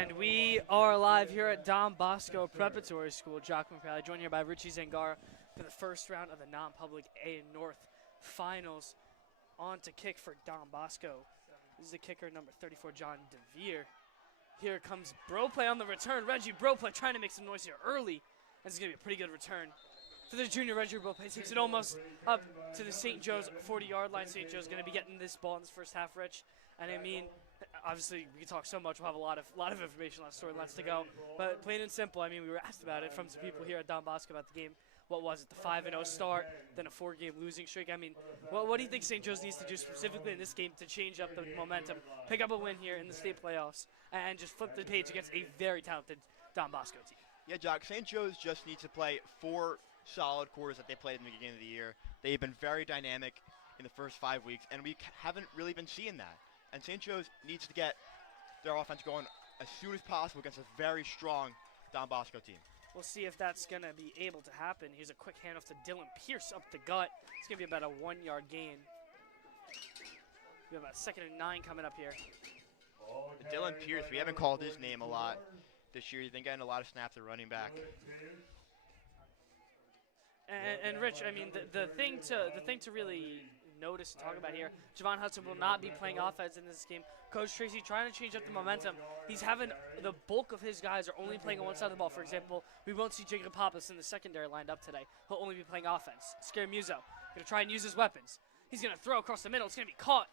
And we are live here at Don Bosco Preparatory School, Jockman Valley, joined here by Richie Zangara for the first round of the non-public A North Finals. On to kick for Don Bosco. This is the kicker, number 34, John DeVere. Here comes Broplay on the return. Reggie Broplay trying to make some noise here early. This is going to be a pretty good return for the junior. Reggie Broplay takes it almost up to the St. Joe's 40-yard line. St. Joe's going to be getting this ball in this first half, Rich. And I mean, obviously, we can talk so much. We'll have a lot of information, a lot of storylines to go. But plain and simple, I mean, we were asked about it from some people here at Don Bosco about the game. What was it, the 5-0 start, then a 4-game losing streak? I mean, what do you think St. Joe's needs to do specifically in this game to change up the momentum, pick up a win here in the state playoffs, and just flip the page against a very talented Don Bosco team? Yeah, Jock, St. Joe's just needs to play 4 solid quarters that they played in the beginning of the year. They've been very dynamic in the first 5 weeks, and we haven't really been seeing that. And St. Joe's needs to get their offense going as soon as possible against a very strong Don Bosco team. We'll see if that's going to be able to happen. Here's a quick handoff to Dylan Pierce up the gut. It's going to be about a 1-yard gain. We have about 2nd and 9 coming up here. Dylan Pierce, we haven't called his name a lot this year. He's been getting a lot of snaps at running back. And Rich, I mean, the thing to really notice and talk about here, Javon Hudson will not be playing offense in this game. Coach Tracy trying to change up the momentum. He's having the bulk of his guys are only playing on one side of the ball. For example, we won't see Jacob Pappas in the secondary lined up today. He'll only be playing offense. Scare Muso going to try and use his weapons. He's going to throw across the middle. It's going to be caught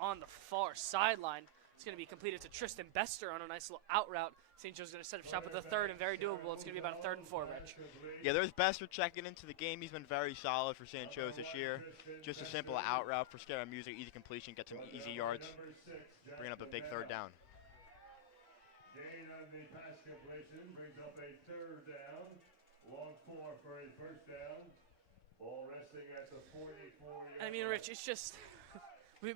on the far sideline. It's going to be completed to Tristan Bester on a nice little out route. St. Joe's going to set up shop with a 3rd and very doable. It's going to be about a 3rd and 4, Rich. Yeah, there's Bester checking into the game. He's been very solid for St. Joe's this year. Just a simple out route for Scare Music, easy completion, get some easy yards, bringing up a big 3rd down. Gain on the pass completion brings up a 3rd down. Long 4 for a 1st down. Ball resting at the 44. I mean, Rich, it's just we've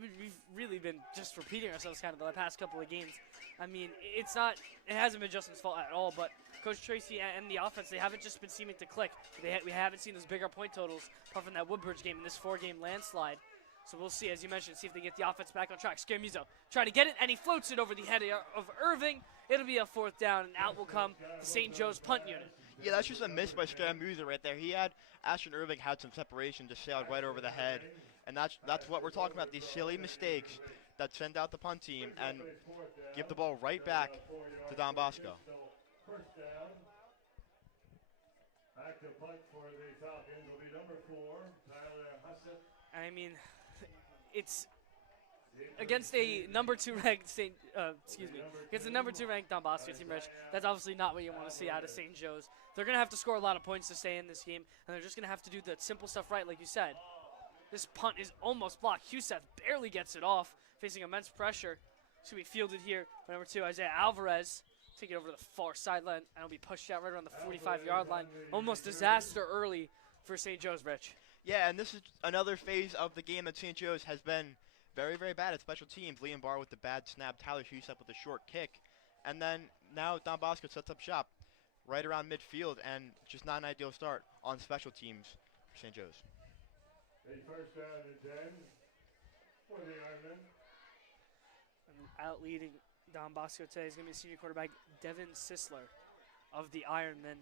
really been just repeating ourselves kind of the past couple of games. I mean, it hasn't been Justin's fault at all, but Coach Tracy and the offense, they haven't just been seeming to click. We haven't seen those bigger point totals apart from that Woodbridge game in this 4-game landslide. So we'll see, as you mentioned, see if they get the offense back on track. Scare Muso trying to get it, and he floats it over the head of Irving. It'll be a 4th down, and out will come the St. Joe's punt unit. Yeah, that's just a miss by Scare Muso right there. He had, Ashton Irving had some separation, just sailed right over the head. And that's what we're talking about, these silly mistakes that send out the punt team and give the ball right back to Don Bosco. 1st down. Back to punt for the Falcons will be number 4, Tyler Hussett. And I mean, it's against a number 2 ranked against a number 2 ranked Don Bosco team, Rich. That's obviously not what you want to see out of St. Joe's. They're going to have to score a lot of points to stay in this game, and they're just going to have to do the simple stuff right, like you said. This punt is almost blocked. Huseth barely gets it off, facing immense pressure. It's going to be fielded here by number 2, Isaiah Alvarez. Take it over to the far sideline, and it'll be pushed out right around the 45-yard line. Almost disaster early for St. Joe's, Rich. Yeah, and this is another phase of the game that St. Joe's has been very, very bad at special teams. Liam Barr with the bad snap, Tyler Huseth with a short kick. And then now Don Bosco sets up shop right around midfield, and just not an ideal start on special teams for St. Joe's. A 1st down and 10 for the Ironmen. And out leading Don Bosco today is going to be senior quarterback Devin Sisler of the Ironmen.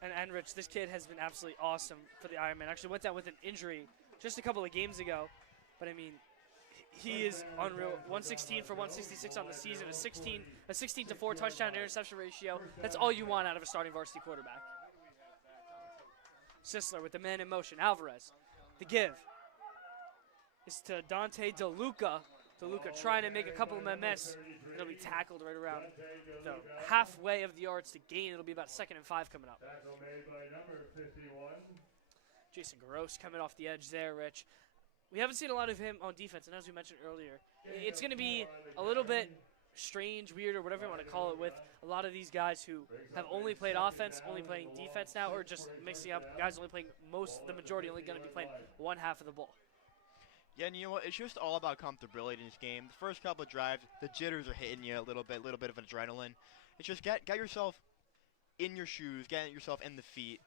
And Rich, this kid has been absolutely awesome for the Ironmen. Actually went down with an injury just a couple of games ago. But I mean, he is unreal. 116 for 166 on the season, a 16-4 touchdown to interception ratio. That's all you want out of a starting varsity quarterback. Sisler with the man in motion. Alvarez, the give is to Dante DeLuca. DeLuca trying to make a couple of them miss. It'll be tackled right around the halfway of the yards to gain. It'll be about 2nd and 5 coming up. Tackle made by number 51. Jason Gross coming off the edge there, Rich. We haven't seen a lot of him on defense, and as we mentioned earlier, it's going to be a little bit strange, weird, or whatever you want to call it, with a lot of these guys who have only played offense, only playing defense now, or just mixing up guys only playing the majority only going to be playing one half of the ball. Yeah, and you know what? It's just all about comfortability in this game. The first couple of drives, the jitters are hitting you a little bit of adrenaline. It's just get yourself in your shoes, get yourself in the feet,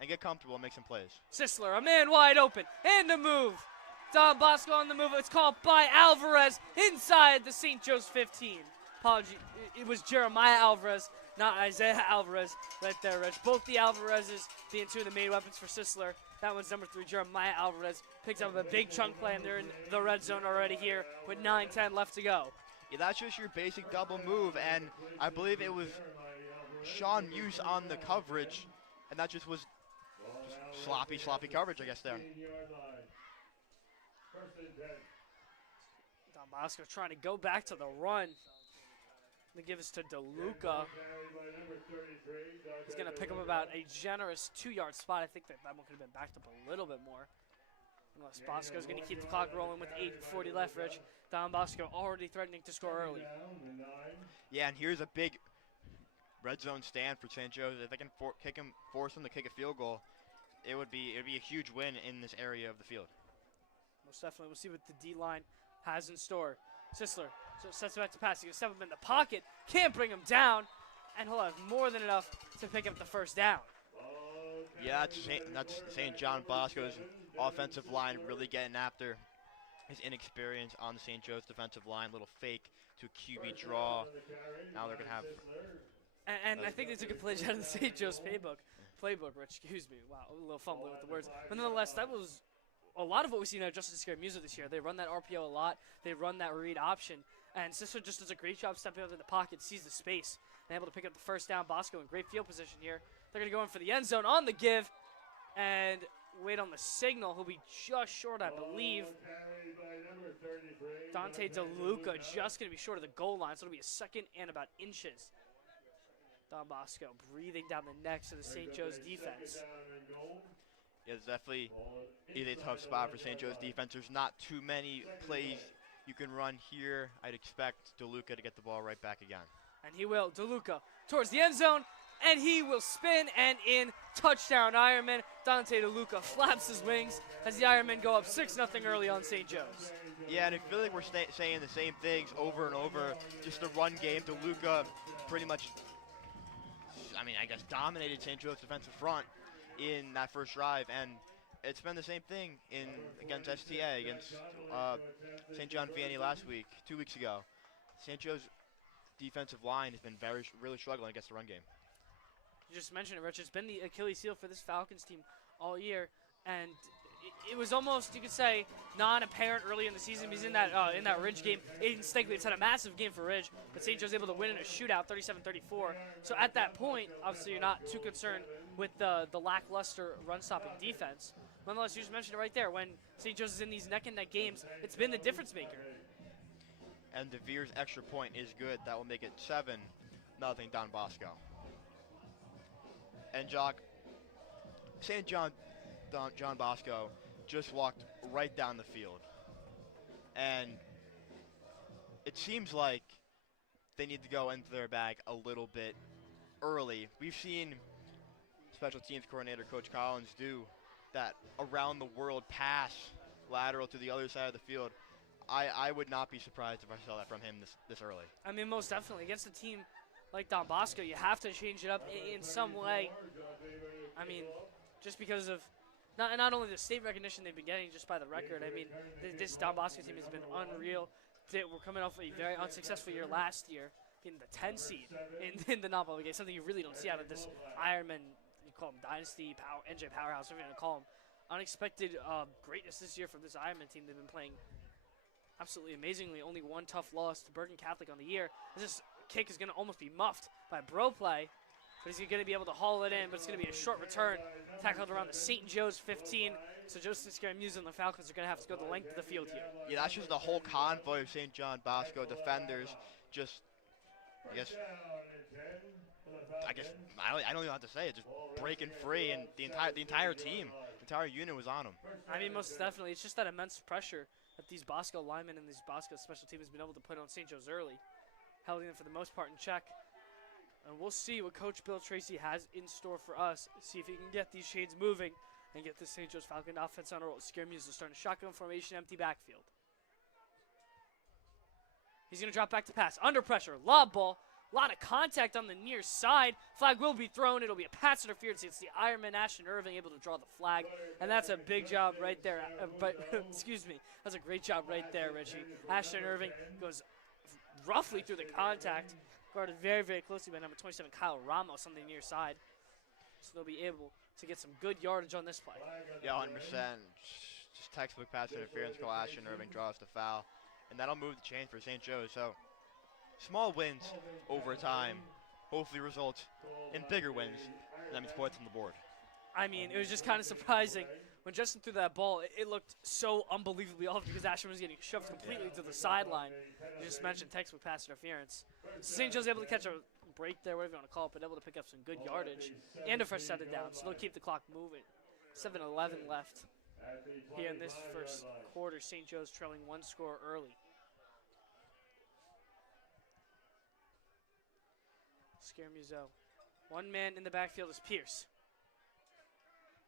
and get comfortable and make some plays. Sisler, a man wide open, and a move Don Bosco on the move. It's called by Alvarez inside the St. Joe's 15. Apology. It was Jeremiah Alvarez, not Isaiah Alvarez right there, Rich. Both the Alvarezes being two of the main weapons for Sisler. That one's number 3, Jeremiah Alvarez. Picks up a big chunk play, and they're in the red zone already here with 9-10 left to go. Yeah, that's just your basic double move, and I believe it was Sean Muse on the coverage, and that just was sloppy coverage, I guess, there. Don Bosco trying to go back to the run. They give us to DeLuca. He's going to pick up about a generous 2-yard spot. I think that one could have been backed up a little bit more. Unless Bosco's going to keep the clock rolling with 8:40 left, Rich. Don Bosco already threatening to score early. Yeah, and here's a big red zone stand for St. Joe's. If they can force him to kick a field goal, it would be a huge win in this area of the field. Most definitely. We'll see what the D-line has in store. Sisler sets back to pass. He's going to step up in the pocket. Can't bring him down. And he'll have more than enough to pick up the first down. Yeah, that's St. John Bosco's offensive line really getting after his inexperience on the St. Joe's defensive line. Little fake to QB draw. Now they're going to have... And I think they took a pledge out of the St. Joe's playbook, Rich, excuse me. Wow, a little fumbling with the words. But nonetheless, that was a lot of what we've seen out of Justice Scared Music this year. They run that RPO a lot. They run that read option. And Sisler just does a great job stepping up in the pocket, sees the space, and able to pick up the first down. Bosco in great field position here. They're going to go in for the end zone on the give and wait on the signal. He'll be just short, I believe. Dante DeLuca just going to be short of the goal line, so it'll be a second and about inches. Don Bosco breathing down the necks of the St. Joe's defense. Yeah, it's definitely a tough spot for St. Joe's defense. There's not too many plays you can run here. I'd expect DeLuca to get the ball right back again. And he will. DeLuca towards the end zone, and he will spin and in. Touchdown, Ironman. Dante DeLuca flaps his wings as the Ironmen go up 6-0 early on St. Joe's. Yeah, and I feel like we're saying the same things over and over. Just the run game. DeLuca pretty much, I guess, dominated St. Joe's defensive front in that first drive, and it's been the same thing against STA, against St. John Vianney last week, 2 weeks ago. St. Joe's defensive line has been really struggling against the run game. You just mentioned it, Rich. It's been the Achilles heel for this Falcons team all year, and it was almost, you could say, non-apparent early in the season. He's in that Ridge game. Aiden Steglitz had a massive game for Ridge, but St. Joe's able to win in a shootout, 37-34. So at that point, obviously you're not too concerned with the lackluster run-stopping defense. Nonetheless, you just mentioned it right there. When St. Joe's is in these neck-and-neck games, it's been the difference maker. And DeVere's extra point is good. That will make it 7-0 Don Bosco. And Jock, St. John Bosco just walked right down the field. And it seems like they need to go into their bag a little bit early. We've seen special teams coordinator Coach Collins do that around the world pass lateral to the other side of the field. I would not be surprised if I saw that from him this early. I mean, most definitely. Against a team like Don Bosco, you have to change it up in some way. I mean, just because of not only the state recognition they've been getting just by the record. I mean, this Don Bosco team has been unreal. We're coming off a very unsuccessful year last year, being the 10 seed in the non-public game, something you really don't see out of this Ironman, you call them Dynasty, NJ Powerhouse, whatever you want to call them. Unexpected greatness this year from this Ironman team. They've been playing absolutely amazingly. Only one tough loss to Bergen Catholic on the year. This kick is going to almost be muffed by Bro Play, but he's going to be able to haul it in, but it's going to be a short return, tackled around the St. Joe's 15. So Joseph Scaramuza and the Falcons are going to have to go the length of the field here. Yeah, that's just the whole convoy of St. John Bosco defenders. Just, I don't even know what to say it. Just breaking free, and the entire team, the entire unit was on them. I mean, most definitely. It's just that immense pressure that these Bosco linemen and these Bosco special teams have been able to put on St. Joe's early, holding them for the most part in check. And we'll see what Coach Bill Tracy has in store for us. See if he can get these shades moving and get the St. Joe's Falcon offense on a roll. Scaramuza starting shotgun formation, empty backfield. He's going to drop back to pass. Under pressure. Lob ball. A lot of contact on the near side. Flag will be thrown. It'll be a pass interference. It's the Ironman, Ashton Irving, able to draw the flag. And that's a big job right there. But excuse me. That's a great job right there, Richie. Ashton Irving goes roughly through the contact. Guarded very, very closely by number 27, Kyle Ramos, on the near side. So they'll be able to get some good yardage on this play. Yeah, 100%. Just textbook pass interference. Call Ashton Irving draws the foul. And that'll move the chain for St. Joe's. So small wins over time hopefully result in bigger wins. And that means points on the board. I mean, it was just kind of surprising. When Justin threw that ball, it looked so unbelievably off because Ashton was getting shoved completely to the sideline. You just mentioned textbook pass interference. So St. Joe's able to catch a break there, whatever you want to call it, but able to pick up some good yardage and a fresh set it down. So they'll keep the clock moving. 7:11 left here in this first quarter. St. Joe's trailing one score early. Scaramuzo. One man in the backfield is Pierce.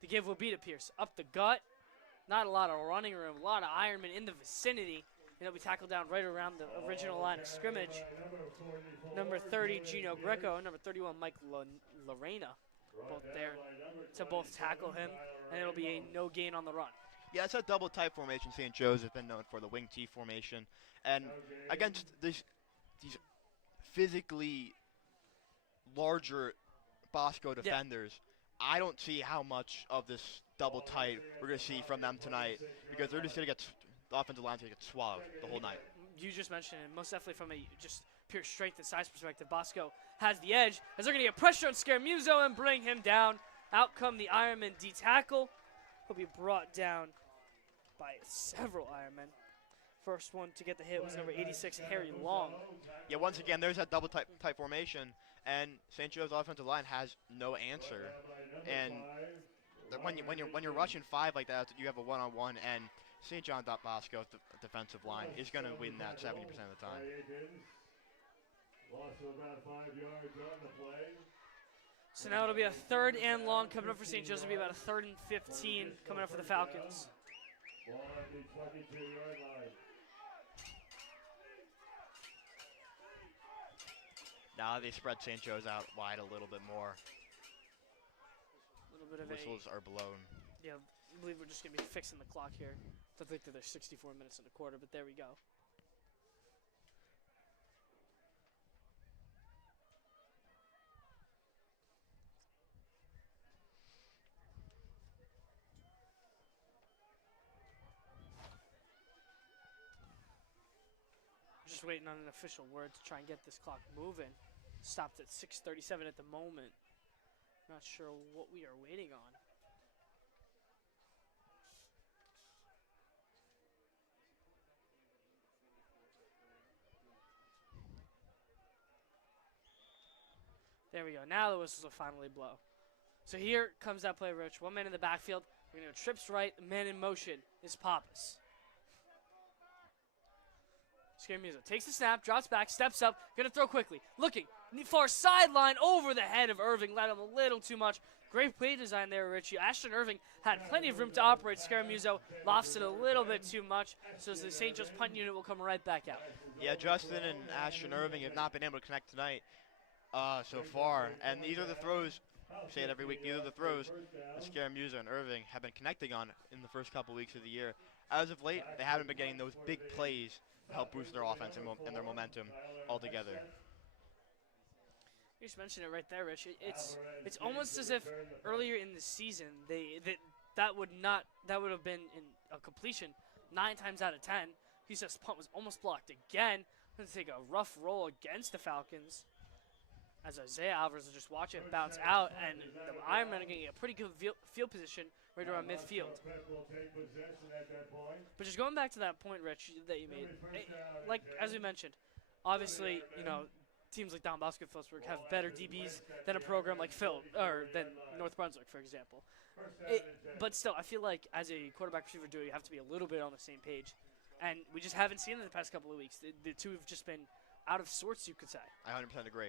The give will be to Pierce. Up the gut. Not a lot of running room. A lot of Ironmen in the vicinity. And he'll be tackled down right around the original line of scrimmage. Number 30, Gino Greco. Number 31, Mike Lorena. Both there to both tackle him. And it'll be a no gain on the run. Yeah, it's a double type formation. St. Joe's has been known for the wing T formation. And against these physically larger Bosco defenders, I don't see how much of this double tight we're going to see from them tonight, because they're just going to get, the offensive line's going to get swallowed the whole night. You just mentioned it, most definitely from a just pure strength and size perspective, Bosco has the edge as they're going to get pressure on Scaramuzo and bring him down. Out come the Ironman D tackle. He'll be brought down by several Ironmen. First one to get the hit was number 86, Harry Long. Yeah, once again, there's that double type formation, and St. Joe's offensive line has no answer. And when you're rushing five like that, you have a one-on-one, and St. John Bosco, the defensive line, is going to win that 70% of the time. Loss of about 5 yards on the play. So now it'll be a 3rd and long coming up for St. Joe's. It'll be about a 3rd and 15 coming up for the Falcons. Ball at the 22-yard line. Now they spread St. Joe's out wide a little bit more. A little bit of Whistles are blown. Yeah, I believe we're just going to be fixing the clock here. I think that there's 64 minutes in the quarter, but there we go. Just waiting on an official word to try and get this clock moving. Stopped at 6:37 at the moment. Not sure what we are waiting on. There we go. Now the whistles will finally blow. So here comes that play, Rich. One man in the backfield. We're going to go trips right. The man in motion is Pappas. Scaramuzo takes the snap, drops back, steps up, going to throw quickly. Looking, far sideline over the head of Irving. Led him a little too much. Great play design there, Richie. Ashton Irving had plenty of room to operate. Scaramuzo lofts it a little bit too much, so the St. Joe's punt unit will come right back out. Yeah, Justin and Ashton Irving have not been able to connect tonight so far. And these are the throws, I say it every week, these are the throws that Scaramuzo and Irving have been connecting on in the first couple weeks of the year. As of late, they haven't been getting those big plays to help boost their offense and their momentum altogether. You just mentioned it right there, Rich. It's almost as if earlier in the season that would have been in a completion 9 times out of 10. Houston's punt was almost blocked again. Going to take a rough roll against the Falcons, as Isaiah Alvarez will just watch it bounce out, and the Ironmen are going to get a pretty good field position right around midfield. But just going back to that point, Rich, that you made, like as we mentioned, obviously, teams like Don Bosco and Phillipsburg have better DBs than a program like than North Brunswick, for example. But still, I feel like as a quarterback receiver duo, you have to be a little bit on the same page, and we just haven't seen it in the past couple of weeks. The two have just been out of sorts, you could say. I 100% agree.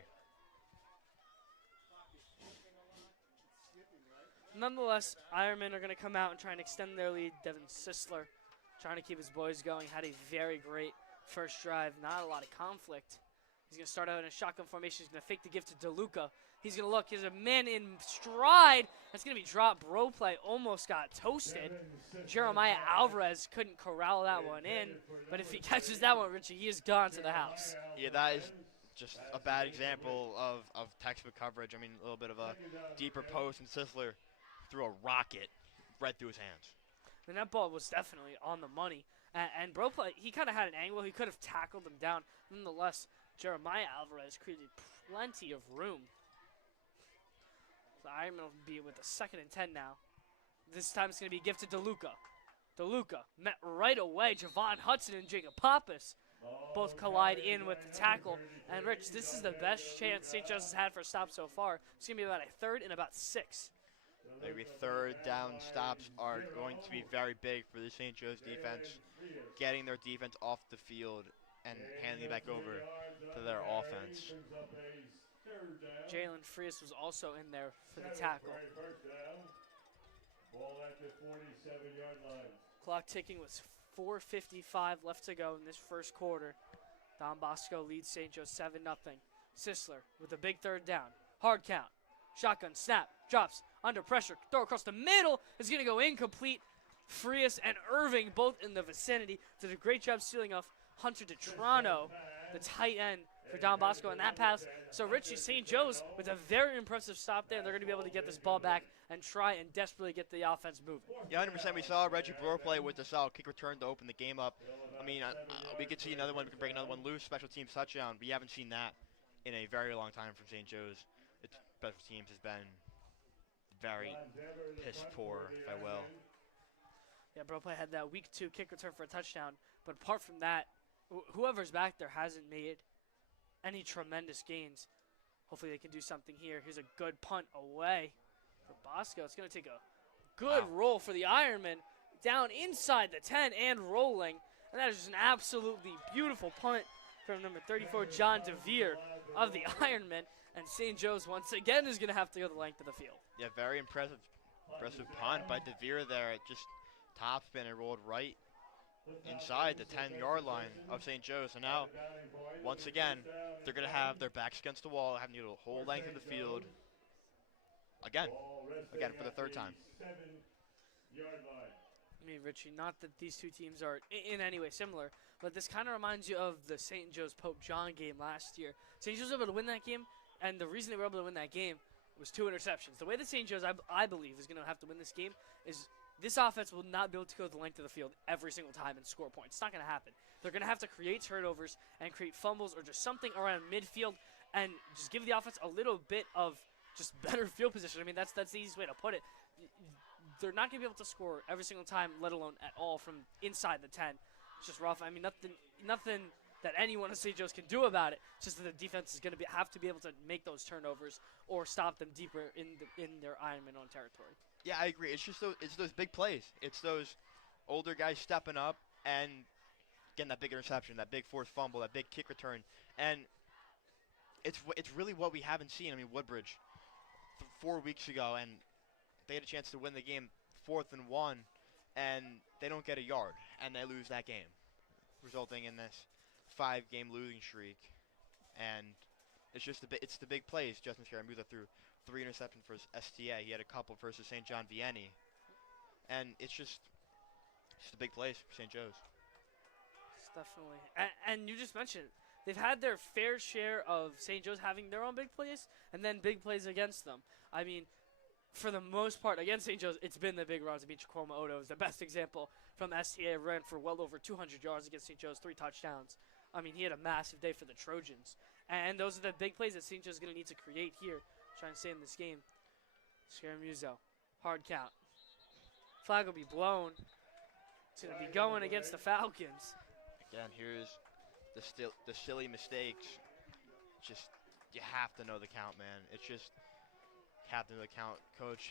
Nonetheless, Ironmen are going to come out and try and extend their lead. Devin Sisler trying to keep his boys going. Had a very great first drive. Not a lot of conflict. He's going to start out in a shotgun formation. He's going to fake the gift to DeLuca. He's going to look. He's a man in stride. That's going to be dropped. Bro play almost got toasted. Jeremiah Alvarez couldn't corral that one in. But if he catches that one, Richie, he is gone to the house. Yeah, that is just a bad example of textbook coverage. I mean, a little bit of a deeper post, and Sisler threw a rocket right through his hands. And that ball was definitely on the money. And Bro play, he kind of had an angle. He could have tackled him down. Nonetheless, Jeremiah Alvarez created plenty of room. The Ironman will be with a 2nd and 10 now. This time it's going to be gifted to DeLuca. DeLuca met right away. Javon Hudson and Jacob Pappas both collide in with the tackle. And Rich, this is the best chance St. Joe's has had for a stop so far. It's going to be about a 3rd and about 6. Maybe 3rd down stops are going to be very big for the St. Joe's defense, getting their defense off the field and handing it back over to their offense. Jalen Frias was also in there for the tackle. Ball at the 47-yard line. Clock ticking with 4:55 left to go in this first quarter. Don Bosco leads St. Joe 7-0. Sisler with a big 3rd down. Hard count. Shotgun snap. Drops. Under pressure. Throw across the middle. Is going to go incomplete. Frias and Irving both in the vicinity. Did a great job sealing off Hunter DeTrano, the tight end for Don Bosco in that pass. So Richie, St. Joe's with a very impressive stop there. They're going to be able to get this ball back and try and desperately get the offense moving. Yeah, 100%. We saw Reggie Brewer play with the solid kick return to open the game up. I mean, we could see another one. We could break another one loose. Special teams touchdown. We haven't seen that in a very long time from St. Joe's. Its special teams has been very piss poor, if I will. Yeah, Bro play had that week 2 kick return for a touchdown. But apart from that, whoever's back there hasn't made any tremendous gains. Hopefully they can do something here. Here's a good punt away for Bosco. It's going to take a good roll for the Ironman down inside the 10 and rolling. And that is just an absolutely beautiful punt from number 34, John DeVere of the Ironman. And St. Joe's once again is going to have to go the length of the field. Yeah, very impressive punt by DeVere there. It just top spin and rolled right inside the 10-yard line of St. Joe's. So now, once again, they're going to have their backs against the wall, having to go the whole length of the field again for the 3rd time. I mean, Richie, not that these two teams are in any way similar, but this kind of reminds you of the St. Joe's Pope John game last year. St. Joe's was able to win that game, and the reason they were able to win that game was 2 interceptions. The way that St. Joe's, I believe, is going to have to win this game is this offense will not be able to go the length of the field every single time and score points. It's not going to happen. They're going to have to create turnovers and create fumbles or just something around midfield and just give the offense a little bit of just better field position. I mean, that's the easiest way to put it. They're not going to be able to score every single time, let alone at all from inside the 10. It's just rough. I mean, nothing that anyone in St. Joe's can do about it. It's just that the defense is going to have to be able to make those turnovers or stop them deeper in their Ironman own territory. Yeah, I agree. It's just those big plays. It's those older guys stepping up and getting that big interception, that big forced fumble, that big kick return, and it's really what we haven't seen. I mean, Woodbridge 4 weeks ago, and they had a chance to win the game 4th and 1, and they don't get a yard, and they lose that game, resulting in this 5-game losing streak. And it's just the big plays. Justin Scaramuza threw 3 interceptions for his STA. He had a couple versus St. John Vianney. And it's just the big plays for St. Joe's. It's definitely. And you just mentioned, they've had their fair share of St. Joe's having their own big plays and then big plays against them. I mean, for the most part, against St. Joe's, it's been the big runs. I mean, Chikwama Odo is the best example from STA. Ran for well over 200 yards against St. Joe's, 3 touchdowns. I mean, he had a massive day for the Trojans. And those are the big plays that St. Joe's is going to need to create here. Trying to stay in this game. Scaramuzo. Hard count. Flag will be blown. It's going to be going against the Falcons. Again, here's the silly mistakes. Just, you have to know the count, man. It's just, have to know the count.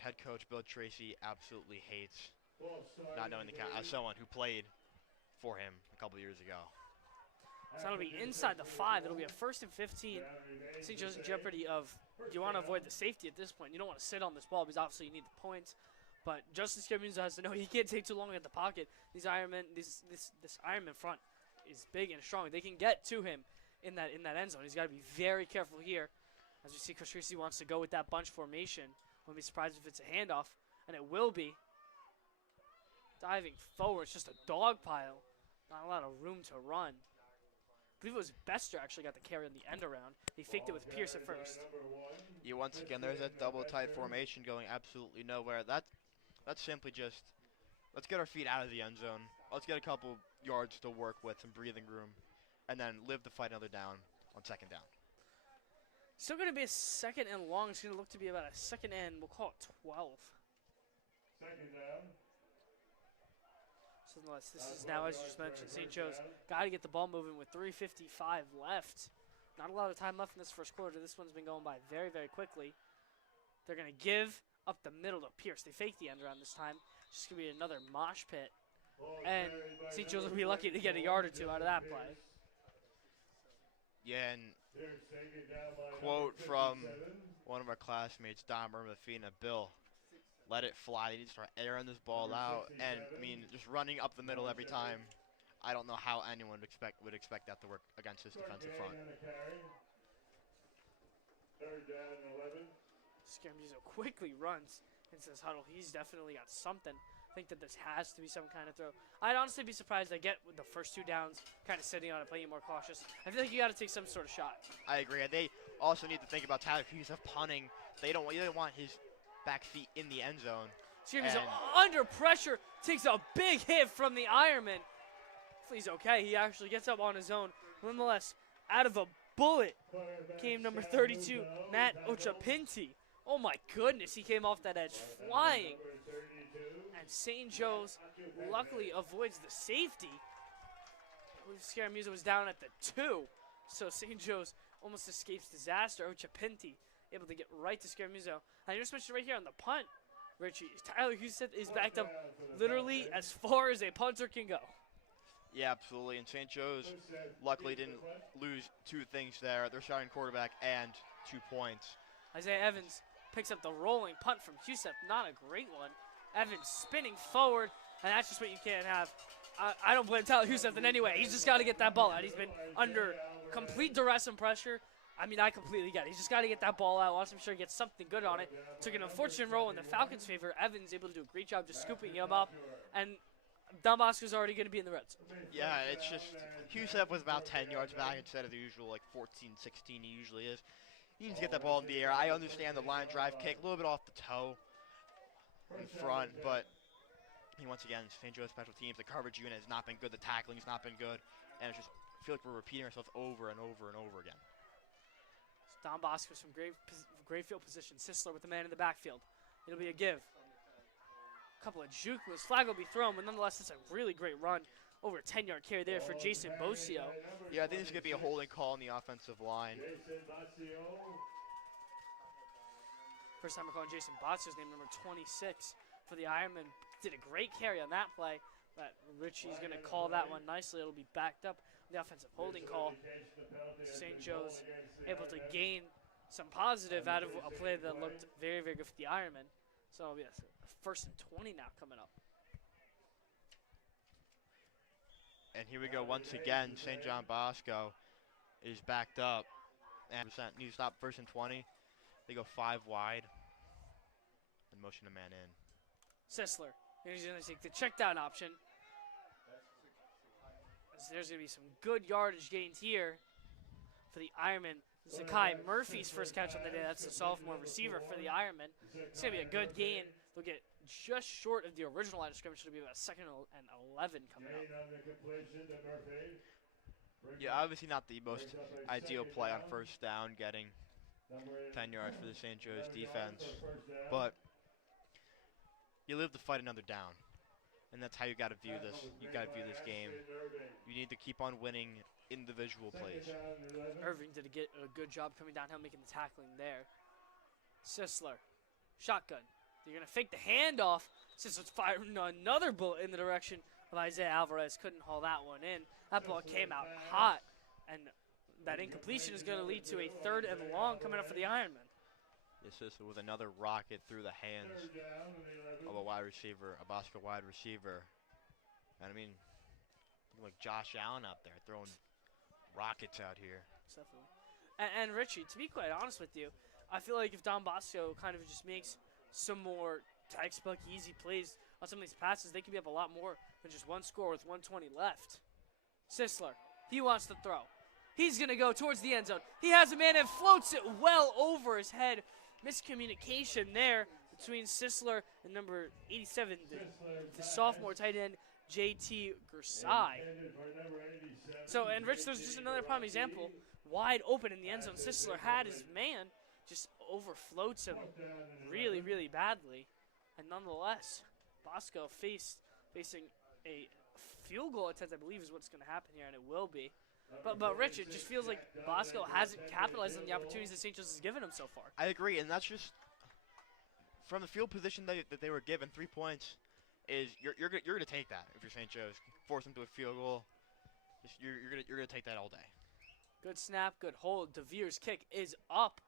Head coach Bill Tracy absolutely hates not knowing the count. As someone who played for him a couple years ago. So it'll be inside the 5. It'll be a 1st and 15. St. Joe's in jeopardy of, you want to avoid the safety at this point. You don't want to sit on this ball because obviously you need the points. But Justice Scaramuza has to know he can't take too long at the pocket. These Ironman, this Ironman front is big and strong. They can get to him in that end zone. He's got to be very careful here. As we see, Coach Tracy wants to go with that bunch formation. Wouldn't be surprised if it's a handoff, and it will be. Diving forward, it's just a dog pile. Not a lot of room to run. I believe it was Bester actually got the carry on the end around. He faked it with Pierce at first. Yeah, once again, there's a double tight formation going absolutely nowhere. That's simply just, let's get our feet out of the end zone. Let's get a couple yards to work with, some breathing room, and then live to fight another down on second down. Still going to be a second and long. It's going to look to be about a second and, we'll call it 12. Second down. So this is now, as you just mentioned, St. Joe's got to get the ball moving with 3:55 left. Not a lot of time left in this first quarter. This one's been going by very, very quickly. They're going to give up the middle to Pierce. They fake the end around this time. It's going to be another mosh pit. And St. Joe's will be lucky to get a yard or two out of that play. Yeah, and quote from one of our classmates, Don Murmafina, Bill, let it fly. They need to start airing this ball out. And, I mean, just running up the middle every time. I don't know how anyone would expect that to work against this defensive front. Third down and 11. Scaramuzo quickly runs into this huddle. He's definitely got something. I think that this has to be some kind of throw. I'd honestly be surprised they get with the first two downs, kind of sitting on it, playing more cautious. I feel like you got to take some sort of shot. I agree. They also need to think about Tyler Hughes of punting. They don't want his back feet in the end zone. Scaramuzo under pressure takes a big hit from the Ironman. Hopefully he's okay. He actually gets up on his own. Nonetheless, out of a bullet came number 32, Matt Ochapinti. Oh my goodness, he came off that edge flying. And St. Joe's luckily avoids the safety. I believe Scaramuzo was down at the 2. So St. Joe's almost escapes disaster. Ochapinti able to get right to Scaramuzo. I just mentioned right here on the punt, Richie, Tyler Hughes is backed up literally as far as a punter can go. Yeah, absolutely. And St. Joe's luckily didn't lose two things there. Their starting quarterback and 2 points. Isaiah Evans picks up the rolling punt from Husef. Not a great one. Evans spinning forward, and that's just what you can't have. I don't blame Tyler Husef in any way. He's just got to get that ball out. He's been under complete duress and pressure. I mean, I completely get it. He's just got to get that ball out. Wants to make sure he gets something good on it. Took an unfortunate roll in the Falcons' favor. Evans able to do a great job just scooping him up, and Don Bosco's already going to be in the Reds. Yeah, it's just Husef was about 10 yards back instead of the usual 14, 16 he usually is. He needs to get that ball in the air. I understand the line drive kick, a little bit off the toe in front, but once again, St. Joe's special teams, the coverage unit has not been good, the tackling's not been good, and it's just, I feel like we're repeating ourselves over and over and over again. So Don Bosco, some great field position. Sisler with the man in the backfield. It'll be a give. A couple of juke moves. Flag will be thrown, but nonetheless, it's a really great run. Over a 10-yard carry there for Jason Bosio. Yeah, I think this is going to be a holding call on the offensive line. First time we're calling Jason Bosio's name, number 26 for the Ironman. Did a great carry on that play, but Richie's going to call that one nicely. It'll be backed up. The offensive holding call. St. Joe's able to gain some positive out of a play that looked very, very good for the Ironman. So it'll be a first and 20 now coming up. And here we go once again. St. John Bosco is backed up. And need to stop first and 20. They go 5 wide. And motion a man in. Sisler. He's going to take the check down option. There's going to be some good yardage gains here for the Ironman. Zakai Murphy's first catch of the day. That's the sophomore receiver for the Ironman. It's going to be a good gain. They'll get just short of the original line of scrimmage. It'll be about 2nd and 11 coming up. Yeah, obviously not the most ideal play on first down, getting 10 yards for the St. Joe's defense. But you live to fight another down. And that's how you got to view this. You got to view this game. You need to keep on winning individual plays. Irving did a good job coming downhill, making the tackling there. Sisler, shotgun. They're going to fake the handoff. Sisler's firing another bullet in the direction of Isaiah Alvarez. Couldn't haul that one in. That ball came out hot. And that incompletion is going to lead to a 3rd and long coming up for the Ironman. This is with another rocket through the hands of a wide receiver, a Bosco wide receiver. And I mean, like Josh Allen out there throwing rockets out here. Definitely. And Richie, to be quite honest with you, I feel like if Don Bosco kind of just makes some more textbook easy plays on some of these passes, they could be up a lot more than just one score with 120 left. Sisler, he wants to throw. He's going to go towards the end zone. He has a man and floats it well over his head. Miscommunication there between Sisler and number 87, the sophomore tight end, J.T. Gersai. So, and Rich, there's just another prime example. Wide open in the end zone. Sisler had his man, just overfloats him really, really badly. And nonetheless, Bosco facing a field goal attempt, I believe, is what's going to happen here, and it will be. But Rich, it just feels like Bosco hasn't capitalized on the opportunities that St. Joe's has given him so far. I agree, and that's just from the field position that they were given. 3 points is you're gonna take that if you're St. Joe's. Force them to a field goal. You're gonna take that all day. Good snap, good hold. DeVere's kick is up,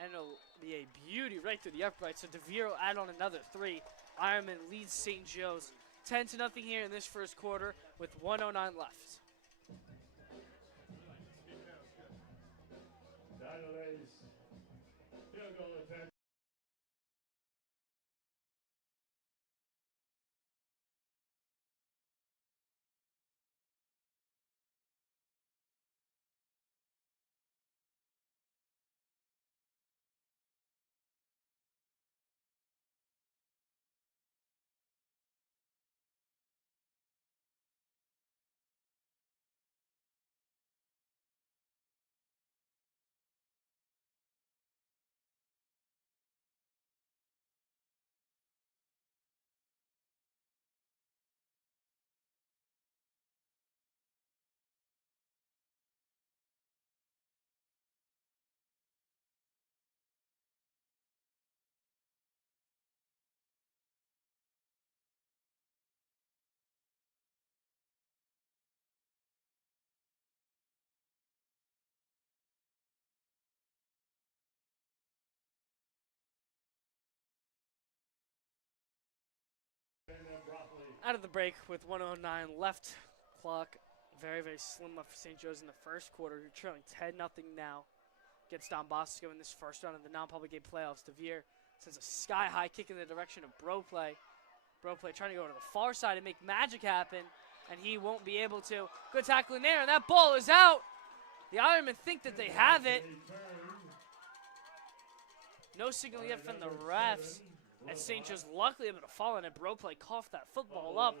and it'll be a beauty right through the upright. So DeVere will add on another 3. Ironman leads St. Joe's 10-0 here in this first quarter with 1:09 left. Saturdays, field goal attempt. Out of the break with 1:09 left, clock very, very slim left for St. Joe's in the first quarter. You're trailing 10-0 now against Don Bosco in this first round of the non-public game playoffs. DeVere sends a sky-high kick in the direction of Broplay. Broplay trying to go to the far side and make magic happen, and he won't be able to. Good tackle in there, and that ball is out. The Ironmen think that they have it. No signal yet from the refs. And St. Joe's luckily able to fall in, and Broplay coughed that football up.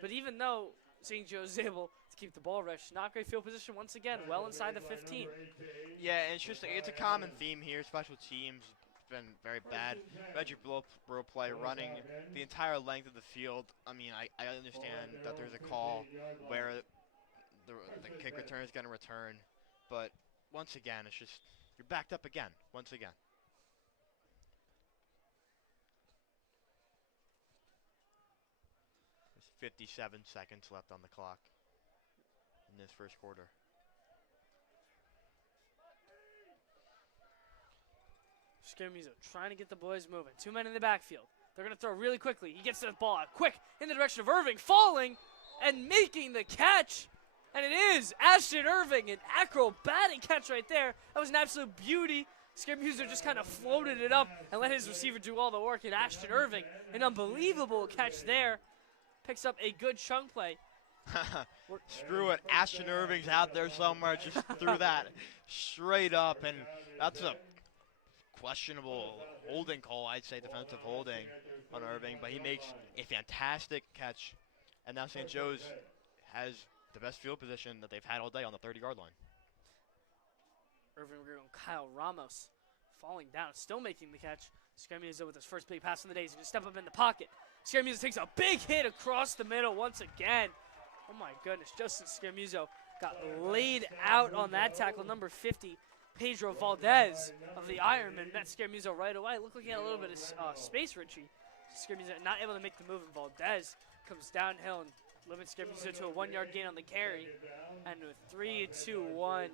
But even though St. Joe's is able to keep the ball rush, not great field position once again, well inside the 15. Yeah, and it's a common theme here. Special teams been very bad. Reggie Broplay running the entire length of the field. I mean, I understand that there's a call where the kick return is going to return, but once again, it's just you're backed up again. Once again. 57 seconds left on the clock in this first quarter. Scaramuzo trying to get the boys moving. 2 men in the backfield. They're going to throw really quickly. He gets the ball out quick in the direction of Irving, falling and making the catch. And it is Ashton Irving, an acrobatic catch right there. That was an absolute beauty. Scaramuzo just kind of floated it up and let his receiver do all the work. And Ashton Irving, an unbelievable catch there. Picks up a good chunk play. Screw it. Ashton Irving's out there somewhere. Just threw that straight up. And that's a questionable holding call, I'd say, defensive holding on Irving. But he makes a fantastic catch. And now St. Joe's has the best field position that they've had all day on the 30-yard line. Irving and Kyle Ramos falling down, still making the catch. Scaramuzo with his first big pass of the day. He's going to step up in the pocket. Scaramuzo takes a big hit across the middle once again. Oh my goodness, Justin Scaramuzo got laid out on that tackle. Number 50, Pedro Valdez of the Ironman met Scaramuzo right away. Looked like he had a little bit of space, Richie. Scaramuzo not able to make the move, and Valdez comes downhill and limits Scaramuzo to a 1-yard gain on the carry. And with 3, 2, 1,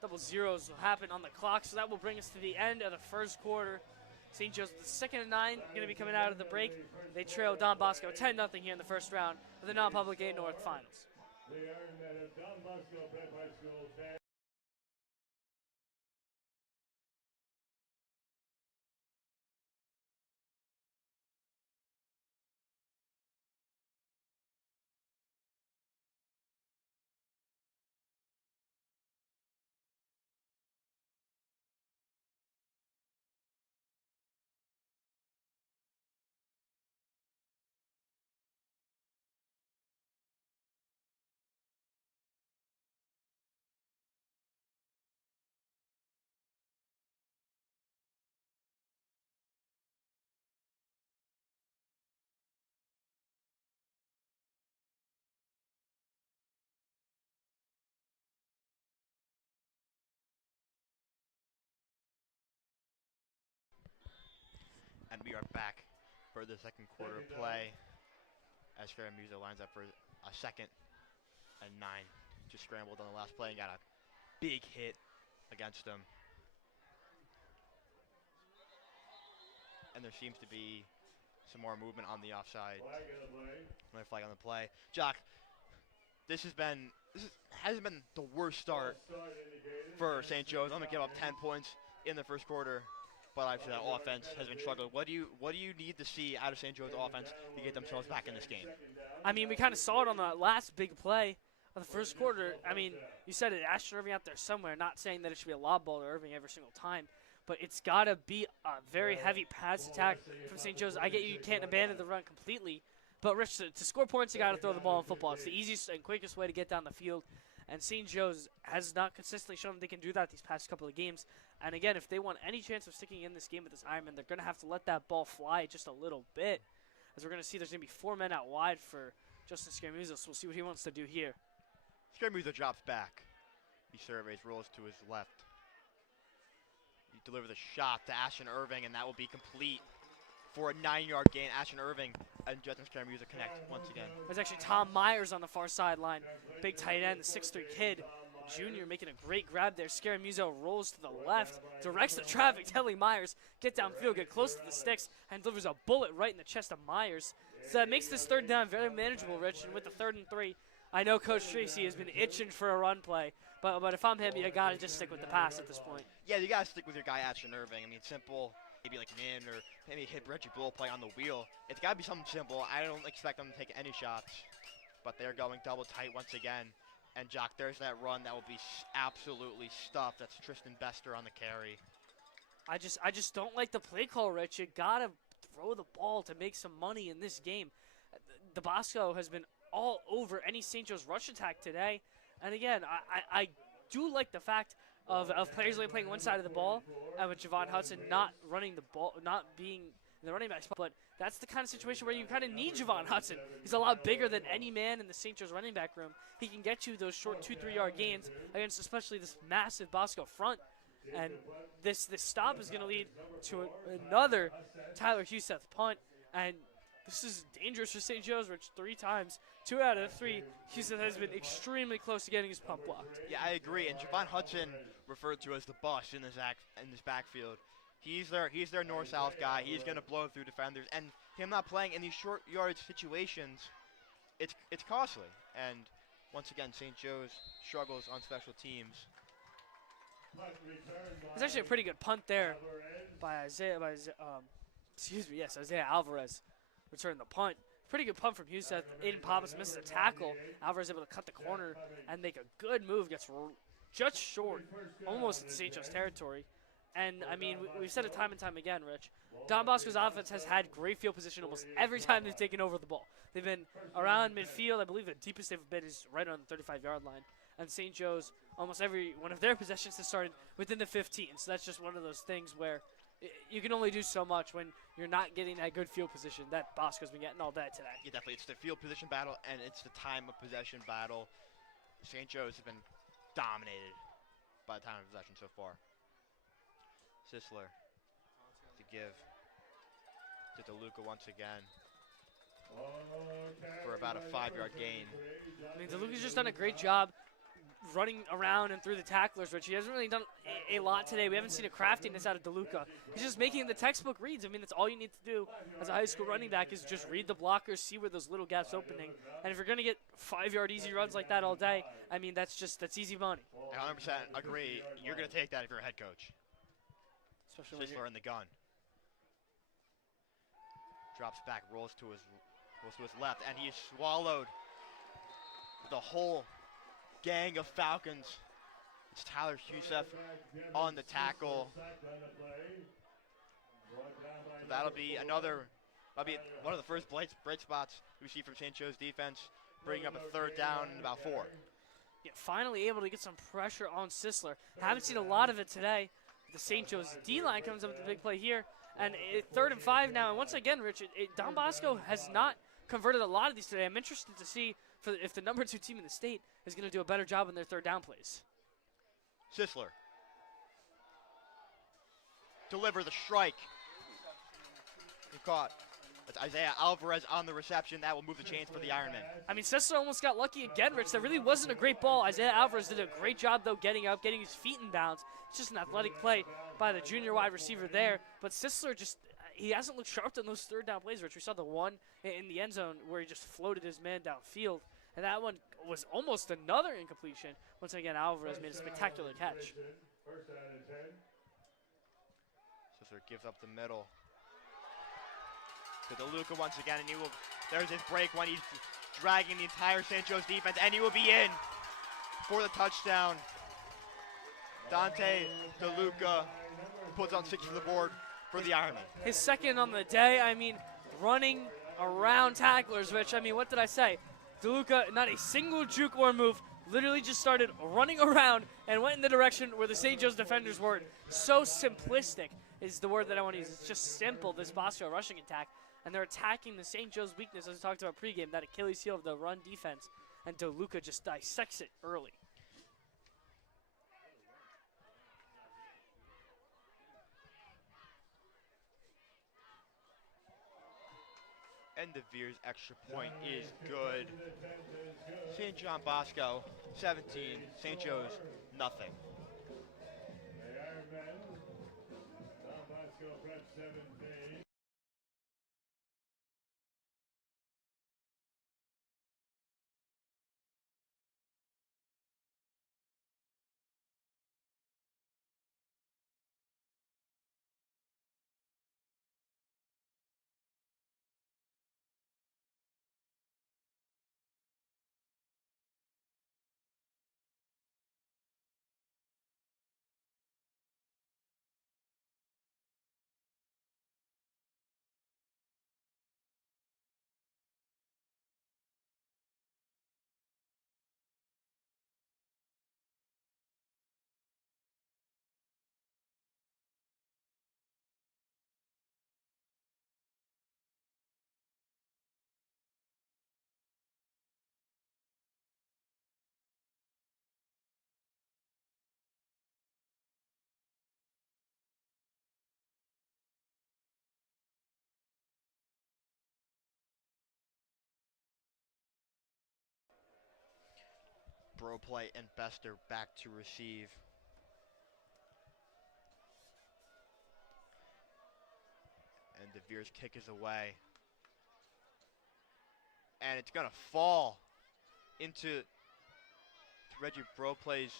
double zeros will happen on the clock, so that will bring us to the end of the first quarter. St. Joe's with the 2nd and 9 going to be coming out of the break. They trail Don Bosco 10-0 here in the first round of the non-public A North Finals. They earned that Don Bosco Prep High School band. And we are back for the second quarter play as Scaramuza lines up for a 2nd and 9. Just scrambled on the last play and got a big hit against him. And there seems to be some more movement on the offside. Another flag on the play. Jock, this hasn't been the worst start for St. Joe's. I'm gonna give up 10 points in the first quarter, but obviously that offense has been struggling. What do you need to see out of St. Joe's offense to get themselves back in this game? I mean, we kind of saw it on the last big play of the first quarter. I mean, you said it, Ashton Irving out there somewhere. Not saying that it should be a lob ball to Irving every single time, but it's got to be a very heavy pass attack from St. Joe's. I get you can't abandon the run completely, but Rich, to score points, you got to throw the ball in football. It's the easiest and quickest way to get down the field, and St. Joe's has not consistently shown they can do that these past couple of games. And again, if they want any chance of sticking in this game with this Ironman, they're going to have to let that ball fly just a little bit. As we're going to see, there's going to be 4 men out wide for Justin Scaramuza, so we'll see what he wants to do here. Scaramuza drops back. He surveys, rolls to his left. He delivers a shot to Ashton Irving, and that will be complete for a 9-yard gain. Ashton Irving and Justin Scaramuza connect once again. There's actually Tom Myers on the far sideline. Big tight end, the 6'3" kid. Junior making a great grab there. Scaramuza rolls to the left, directs the traffic, telling Myers, get downfield, get close to the sticks, and delivers a bullet right in the chest of Myers. So that makes this 3rd down very manageable, Rich. And with the 3rd and 3, I know Coach Tracy has been itching for a run play, but if I'm him, you got to just stick with the pass at this point. Yeah, you got to stick with your guy, Ashton Irving. I mean, simple, maybe like an in or maybe hit Reggie Bull play on the wheel. It's got to be something simple. I don't expect them to take any shots, but they're going double tight once again. And Jock, there's that run that will be absolutely stuffed. That's Tristan Bester on the carry. I just don't like the play call, Rich. You got to throw the ball to make some money in this game. The Bosco has been all over any St. Joe's rush attack today. And again, I do like the fact of players only playing one side of the ball, and with Javon Hudson not running the ball, not being in the running back spot. But that's the kind of situation where you kind of need Javon Hudson. He's a lot bigger than any man in the St. Joe's running back room. He can get you those short 2-3 yard gains against especially this massive Bosco front. And this stop is going to lead to another Tyler Huseth punt. And this is dangerous for St. Joe's, Rich. 3 times, 2 out of 3, Huseth has been extremely close to getting his punt blocked. Yeah, I agree. And Javon Hudson, referred to as the bus in this backfield, he's their north-south guy. He's going to blow through defenders. And him not playing in these short yard situations, it's costly. And once again, St. Joe's struggles on special teams. It's actually a pretty good punt there by Isaiah Alvarez. Returning the punt. Pretty good punt from Huseth. Aiden Pappas misses a tackle. Alvarez able to cut the corner and make a good move. Gets just short, almost in St. Joe's territory. And, I mean, we've said it time and time again, Rich. Don Bosco's offense has had great field position almost every time they've taken over the ball. They've been around midfield. I believe the deepest they've been is right on the 35-yard line. And St. Joe's, almost every one of their possessions has started within the 15. So that's just one of those things where you can only do so much when you're not getting that good field position that Bosco's been getting all day today. Yeah, definitely. It's the field position battle, and it's the time of possession battle. St. Joe's has been dominated by the time of possession so far. Sisler to give to DeLuca once again for about a 5-yard gain. I mean, DeLuca's just done a great job running around and through the tacklers, Rich. He hasn't really done a lot today. We haven't seen a craftiness out of DeLuca. He's just making the textbook reads. I mean, that's all you need to do as a high school running back is just read the blockers, see where those little gaps opening. And if you're going to get 5-yard easy runs like that all day, I mean, that's easy money. I 100% agree. You're going to take that if you're a head coach. Especially when Sisler in the gun. Drops back, rolls to his left, and he is swallowed. The whole gang of Falcons. It's Tyler Husef on the tackle. So that'll be one of the first bright spots we see from St. Joe's defense, bringing up a 3rd down and about 4. Yeah, finally able to get some pressure on Sisler. Haven't seen a lot of it today. The St. Joe's D-line comes up with the big play here. And 3rd and 5 now. And once again, Rich, Don Bosco has not converted a lot of these today. I'm interested to see if the number 2 team in the state is going to do a better job in their 3rd down plays. Sisler. Deliver the strike. Good caught. That's Isaiah Alvarez on the reception. That will move the chains for the Ironman. I mean, Sisler almost got lucky again, Rich. That really wasn't a great ball. Isaiah Alvarez did a great job, though, getting up, getting his feet in bounds. It's just an athletic play by the junior wide receiver there. But Sisler he hasn't looked sharp on those 3rd down plays, Rich. We saw the one in the end zone where he just floated his man downfield. And that one was almost another incompletion. Once again, Alvarez made a spectacular catch. Sisler gives up the middle to DeLuca once again, and there's his break when he's dragging the entire St. Joe's defense, and he will be in for the touchdown. Dante DeLuca puts on 6 to the board for the Ironman. His 2nd on the day. I mean, running around tacklers, Rich. I mean, what did I say? DeLuca, not a single juke or move, literally just started running around and went in the direction where the St. Joe's defenders were. So simplistic is the word that I want to use. It's just simple, this Bosco rushing attack. And they're attacking the St. Joe's weakness, as we talked about pregame, that Achilles heel of the run defense. And DeLuca just dissects it early. And the Veers extra point is good. St. John Bosco, 17. St. Joe's, nothing. The Ironmen, Don Bosco prep 17. Broplay and Bester back to receive. And the Veers kick is away. And it's going to fall into Reggie Broplay's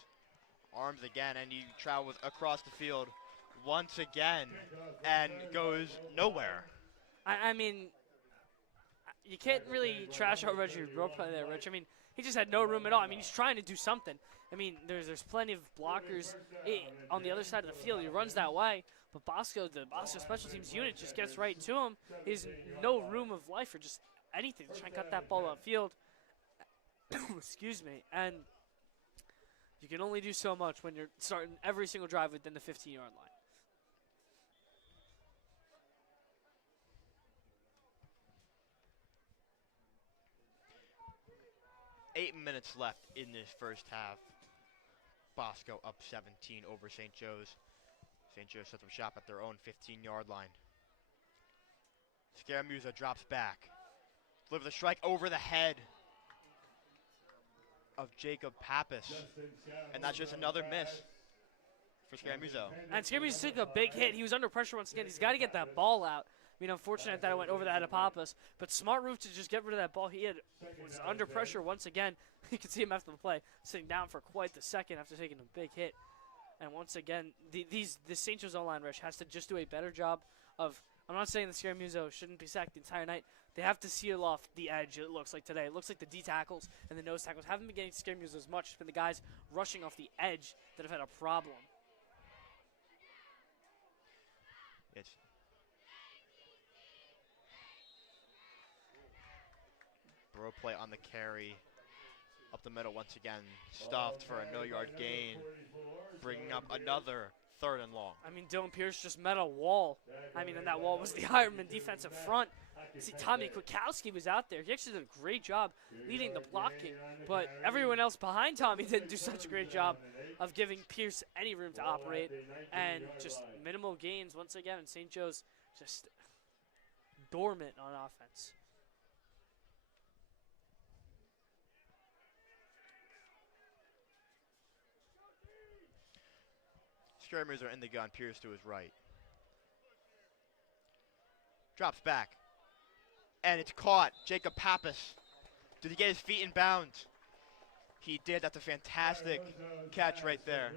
arms again. And he travels across the field once again and goes nowhere. I mean, you can't really trash out Reggie Broplay there, Rich. I mean, he just had no room at all. I mean, he's trying to do something. I mean, there's plenty of blockers on the other side of the field. He runs that way, but the Bosco special teams unit just gets right to him. He has no room of life for just anything to try and cut that ball upfield. Excuse me. And you can only do so much when you're starting every single drive within the 15-yard line. 8 minutes left in this first half. Bosco up 17 over St. Joe's. St. Joe sets up shop at their own 15-yard line. Scaramuza drops back. Deliver the strike over the head of Jacob Pappas. And that's just another miss for Scaramuzo. And Scaramuzo took a big hit. He was under pressure once again. He's got to get that ball out. I mean, unfortunate that it went over the head of Pappas, but smart move to just get rid of that ball. He was under pressure once again. You can see him after the play, sitting down for quite the second after taking a big hit. And once again, the St. Joe's O-line rush has to just do a better job of, I'm not saying the Scaramuzo shouldn't be sacked the entire night. They have to seal off the edge, it looks like today. It looks like the D tackles and the nose tackles haven't been getting Scaramuzo as much. It's been the guys rushing off the edge that have had a problem. It's Bro play on the carry. Up the middle once again. Stuffed for a no-yard gain. Bringing up another 3rd and long. I mean, Dylan Pierce just met a wall. I mean, and that wall was the Ironman defensive front. See, Tommy Kwiatkowski was out there. He actually did a great job leading the blocking, but everyone else behind Tommy didn't do such a great job of giving Pierce any room to operate, and just minimal gains once again, and St. Joe's just dormant on offense. Scaramuzo are in the gun, Pierce to his right. Drops back. And it's caught. Jacob Pappas. Did he get his feet in bounds? He did. That's a fantastic catch right there.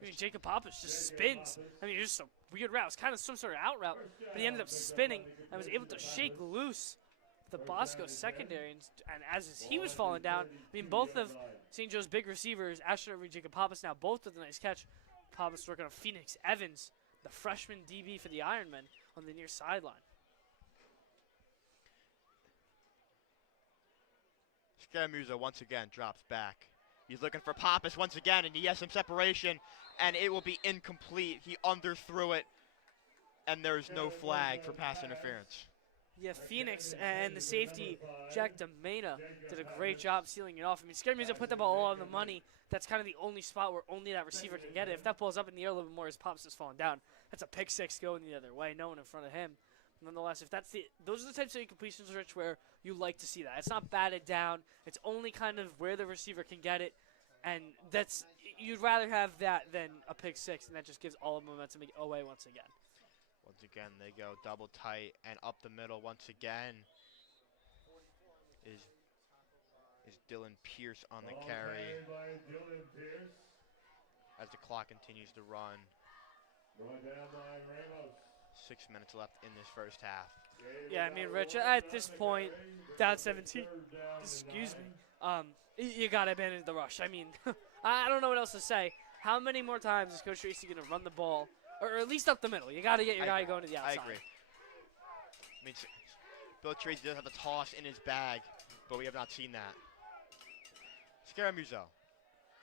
I mean, Jacob Pappas just spins. I mean, just a weird route. It's kind of some sort of out route, but he ended up spinning and was able to shake loose the Bosco secondary. And as he was falling down, I mean, both of St. Joe's big receivers, Ashton Irving and Jacob Pappas, now both with a nice catch. Pappas working on Phoenix Evans, the freshman DB for the Ironmen, on the near sideline. Scaramuzo once again drops back. He's looking for Pappas once again, and he has some separation, and it will be incomplete. He underthrew it, and there's no flag for pass interference. Yeah, Phoenix and the safety, Jack DeMena, did a great job sealing it off. I mean, Scaramuzo put the ball all on the money. That's kind of the only spot where only that receiver can get it. If that ball's up in the air a little bit more, his Pappas is falling down. That's a pick six going the other way, no one in front of him. Nonetheless, if that's those are the types of incompletions, Rich, where you like to see that. It's not batted down. It's only kind of where the receiver can get it, and you'd rather have that than a pick six, and that just gives all the momentum away once again. Once again, they go double tight and up the middle. Once again, is Dylan Pierce on the carry as the clock continues to run. 6 minutes left in this first half. Yeah, I mean, Rich, at this point, down 17, excuse me, you got to abandon the rush. I mean, I don't know what else to say. How many more times is Coach Tracy going to run the ball, or at least up the middle? You got to get your guy going to the outside. I agree. I mean, Bill Tracy does have a toss in his bag, but we have not seen that. Scaramuzo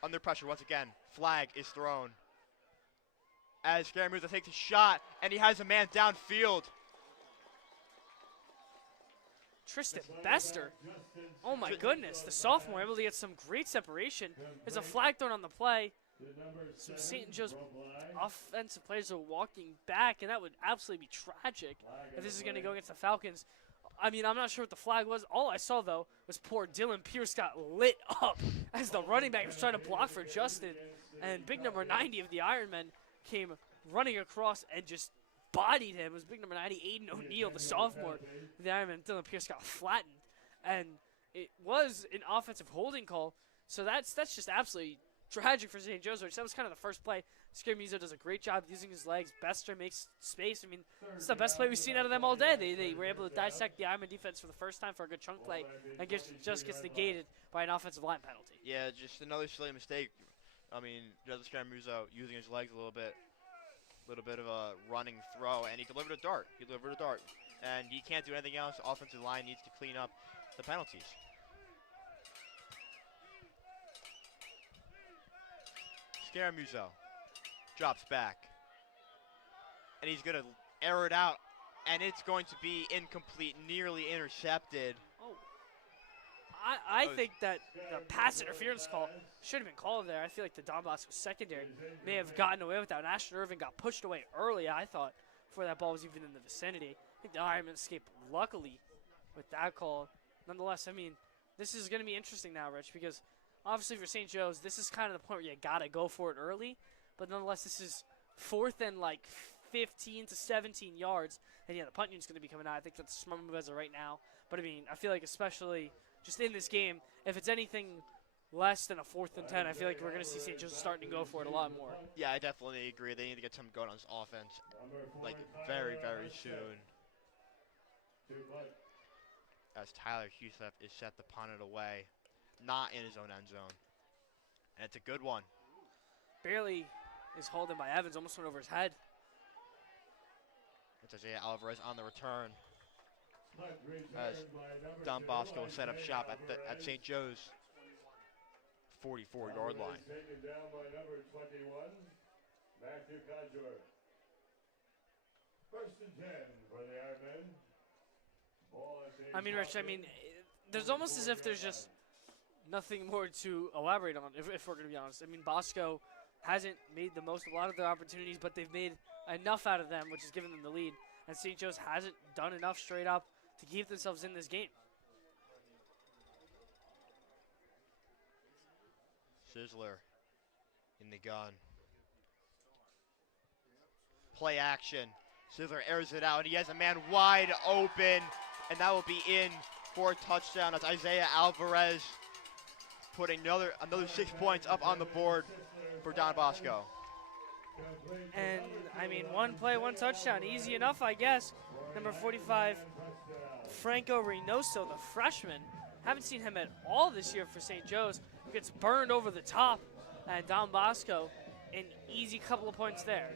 under pressure once again. Flag is thrown as Scaramuzo takes a shot, and he has a man downfield. Tristan Bester. Oh, my goodness. The sophomore able to get some great separation. There's a flag thrown on the play. Some St. Joe's offensive players are walking back, and that would absolutely be tragic if this is going to go against the Falcons. I mean, I'm not sure what the flag was. All I saw, though, was poor Dylan Pierce got lit up as the running back was trying to block for Justin. And big number 90 of the Ironmen came running across and just bodied him. It was big number 90, Aiden O'Neal, the sophomore. The Ironman, Dylan Pierce got flattened. And it was an offensive holding call. So that's just absolutely tragic for St. Joe's. That was kind of the first play. Scaramuzo does a great job using his legs. Bester makes space. I mean, it's the best play we've seen out of them all day. They were able to dissect the Ironman defense for the first time for a good chunk play, and just gets negated by an offensive line penalty. Yeah, just another silly mistake. I mean, Joseph Scaramuzo using his legs a little bit of a running throw, and he delivered a dart. And he can't do anything else. Offensive line needs to clean up the penalties. Scaramuzo drops back, and he's going to air it out, and it's going to be incomplete, nearly intercepted. Oh, I think that the pass interference call should have been called there. I feel like the Don Bosco secondary may have gotten away with that. And Ashton Irving got pushed away early, I thought, before that ball was even in the vicinity. I think the Ironman escaped luckily with that call. Nonetheless, I mean, this is going to be interesting now, Rich, because obviously for St. Joe's, this is kind of the point where you got to go for it early. But nonetheless, this is 4th and like 15 to 17 yards. And yeah, the punt unit's going to be coming out. I think that's a smart move as of right now. But I mean, I feel like especially just in this game, if it's anything less than a 4th and 10, I feel like we're going to see St. Joe's starting to go for it a lot more. Yeah, I definitely agree. They need to get something going on this offense, like very, very soon. As Tyler Husef is set to punt it away, not in his own end zone. And it's a good one. Barely is holding by Evans, almost went over his head. It's Isaiah Alvarez on the return. As Don Bosco set up shop at St. Joe's 44-yard line. Taken down by number 21, Matthew Kajor. 1st and 10 for the Ironmen. I mean, Rich, there's almost as if there's just nothing more to elaborate on, if we're going to be honest. I mean, Bosco hasn't made the most of a lot of their opportunities, but they've made enough out of them, which has given them the lead. And St. Joe's hasn't done enough straight up to keep themselves in this game. Sizzler in the gun. Play action. Sizzler airs it out, and he has a man wide open, and that will be in for a touchdown as Isaiah Alvarez putting another 6 points up on the board for Don Bosco. And, I mean, one play, one touchdown. Easy enough, I guess. Number 45, Franco Reynoso, the freshman. Haven't seen him at all this year for St. Joe's. Gets burned over the top. And Don Bosco, an easy couple of points there.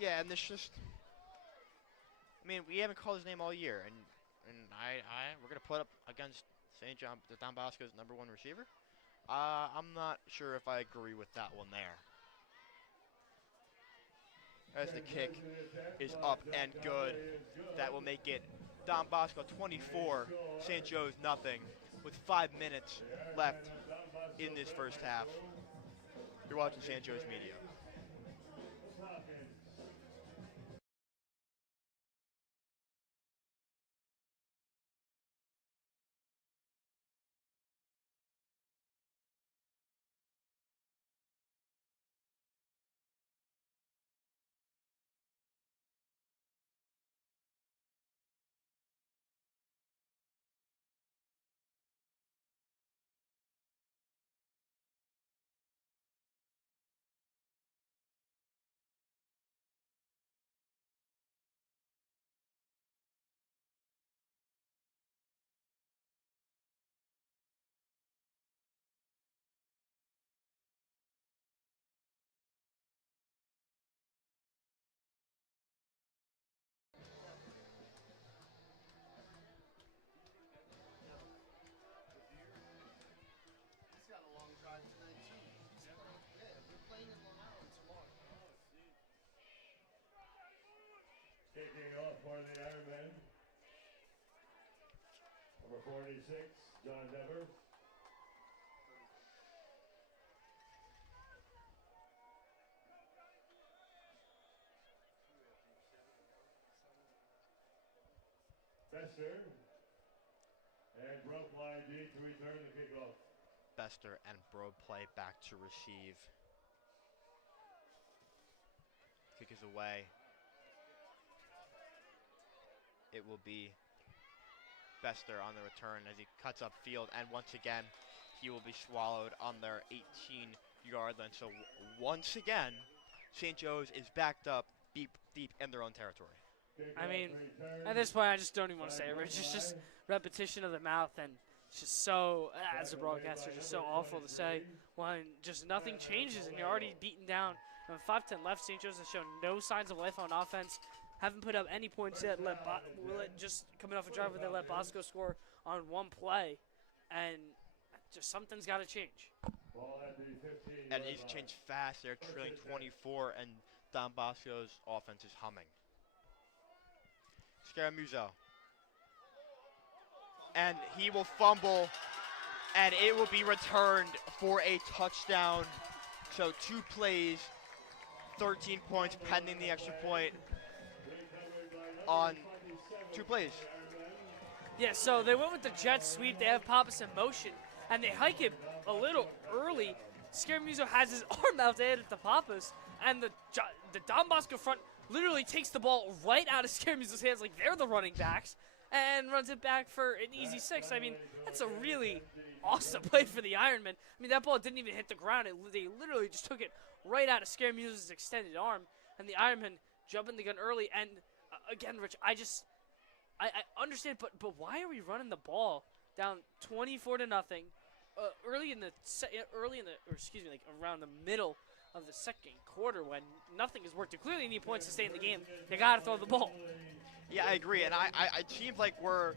Yeah, and this just, I mean, we haven't called his name all year, and we're gonna put up against St. John, Don Bosco's #1 receiver. I'm not sure if I agree with that one there. As the kick is up and good, that will make it Don Bosco 24, St. Joe's nothing, with 5 minutes left in this first half. You're watching St. Joe's Media. Kicking off for the Ironmen. Number 46, John Dever. Bester and broke line D to return the kickoff. Bester and Bro play back to receive. Kick is away. It will be Bester on the return as he cuts up field, and once again, he will be swallowed on their 18-yard line. So once again, St. Joe's is backed up deep in their own territory. I mean, at this point, I just don't even want to say it, Rich. It's just repetition of the mouth, and it's just so, as a broadcaster, just so awful to say when just nothing changes and you're already beaten down. 5:10 left, St. Joe's has shown no signs of life on offense. Haven't put up any points yet. Just coming off a drive where they let Bosco score on one play, and just something's got to change. And it needs to change fast. They're trailing 24, and Don Bosco's offense is humming. Scaramuzzo. And he will fumble, and it will be returned for a touchdown. So 2 plays, 13 points pending the extra point on 2 plays. Yeah, so they went with the jet sweep. They have Pappas in motion, and they hike it a little early. Scaramuzo has his arm out to hit it to Pappas, and the Don Bosco front literally takes the ball right out of Scaramuzo's hands like they're the running backs and runs it back for an easy 6. I mean, that's a really awesome play for the Ironman. I mean, that ball didn't even hit the ground. They literally just took it right out of Scaramuzo's extended arm, and the Ironman jumping the gun early. And again, Rich, I understand, but why are we running the ball down 24-0 around the middle of the second quarter when nothing has worked? You clearly need points to stay in the game. You got to throw the ball. Yeah, I agree, and it seems like we're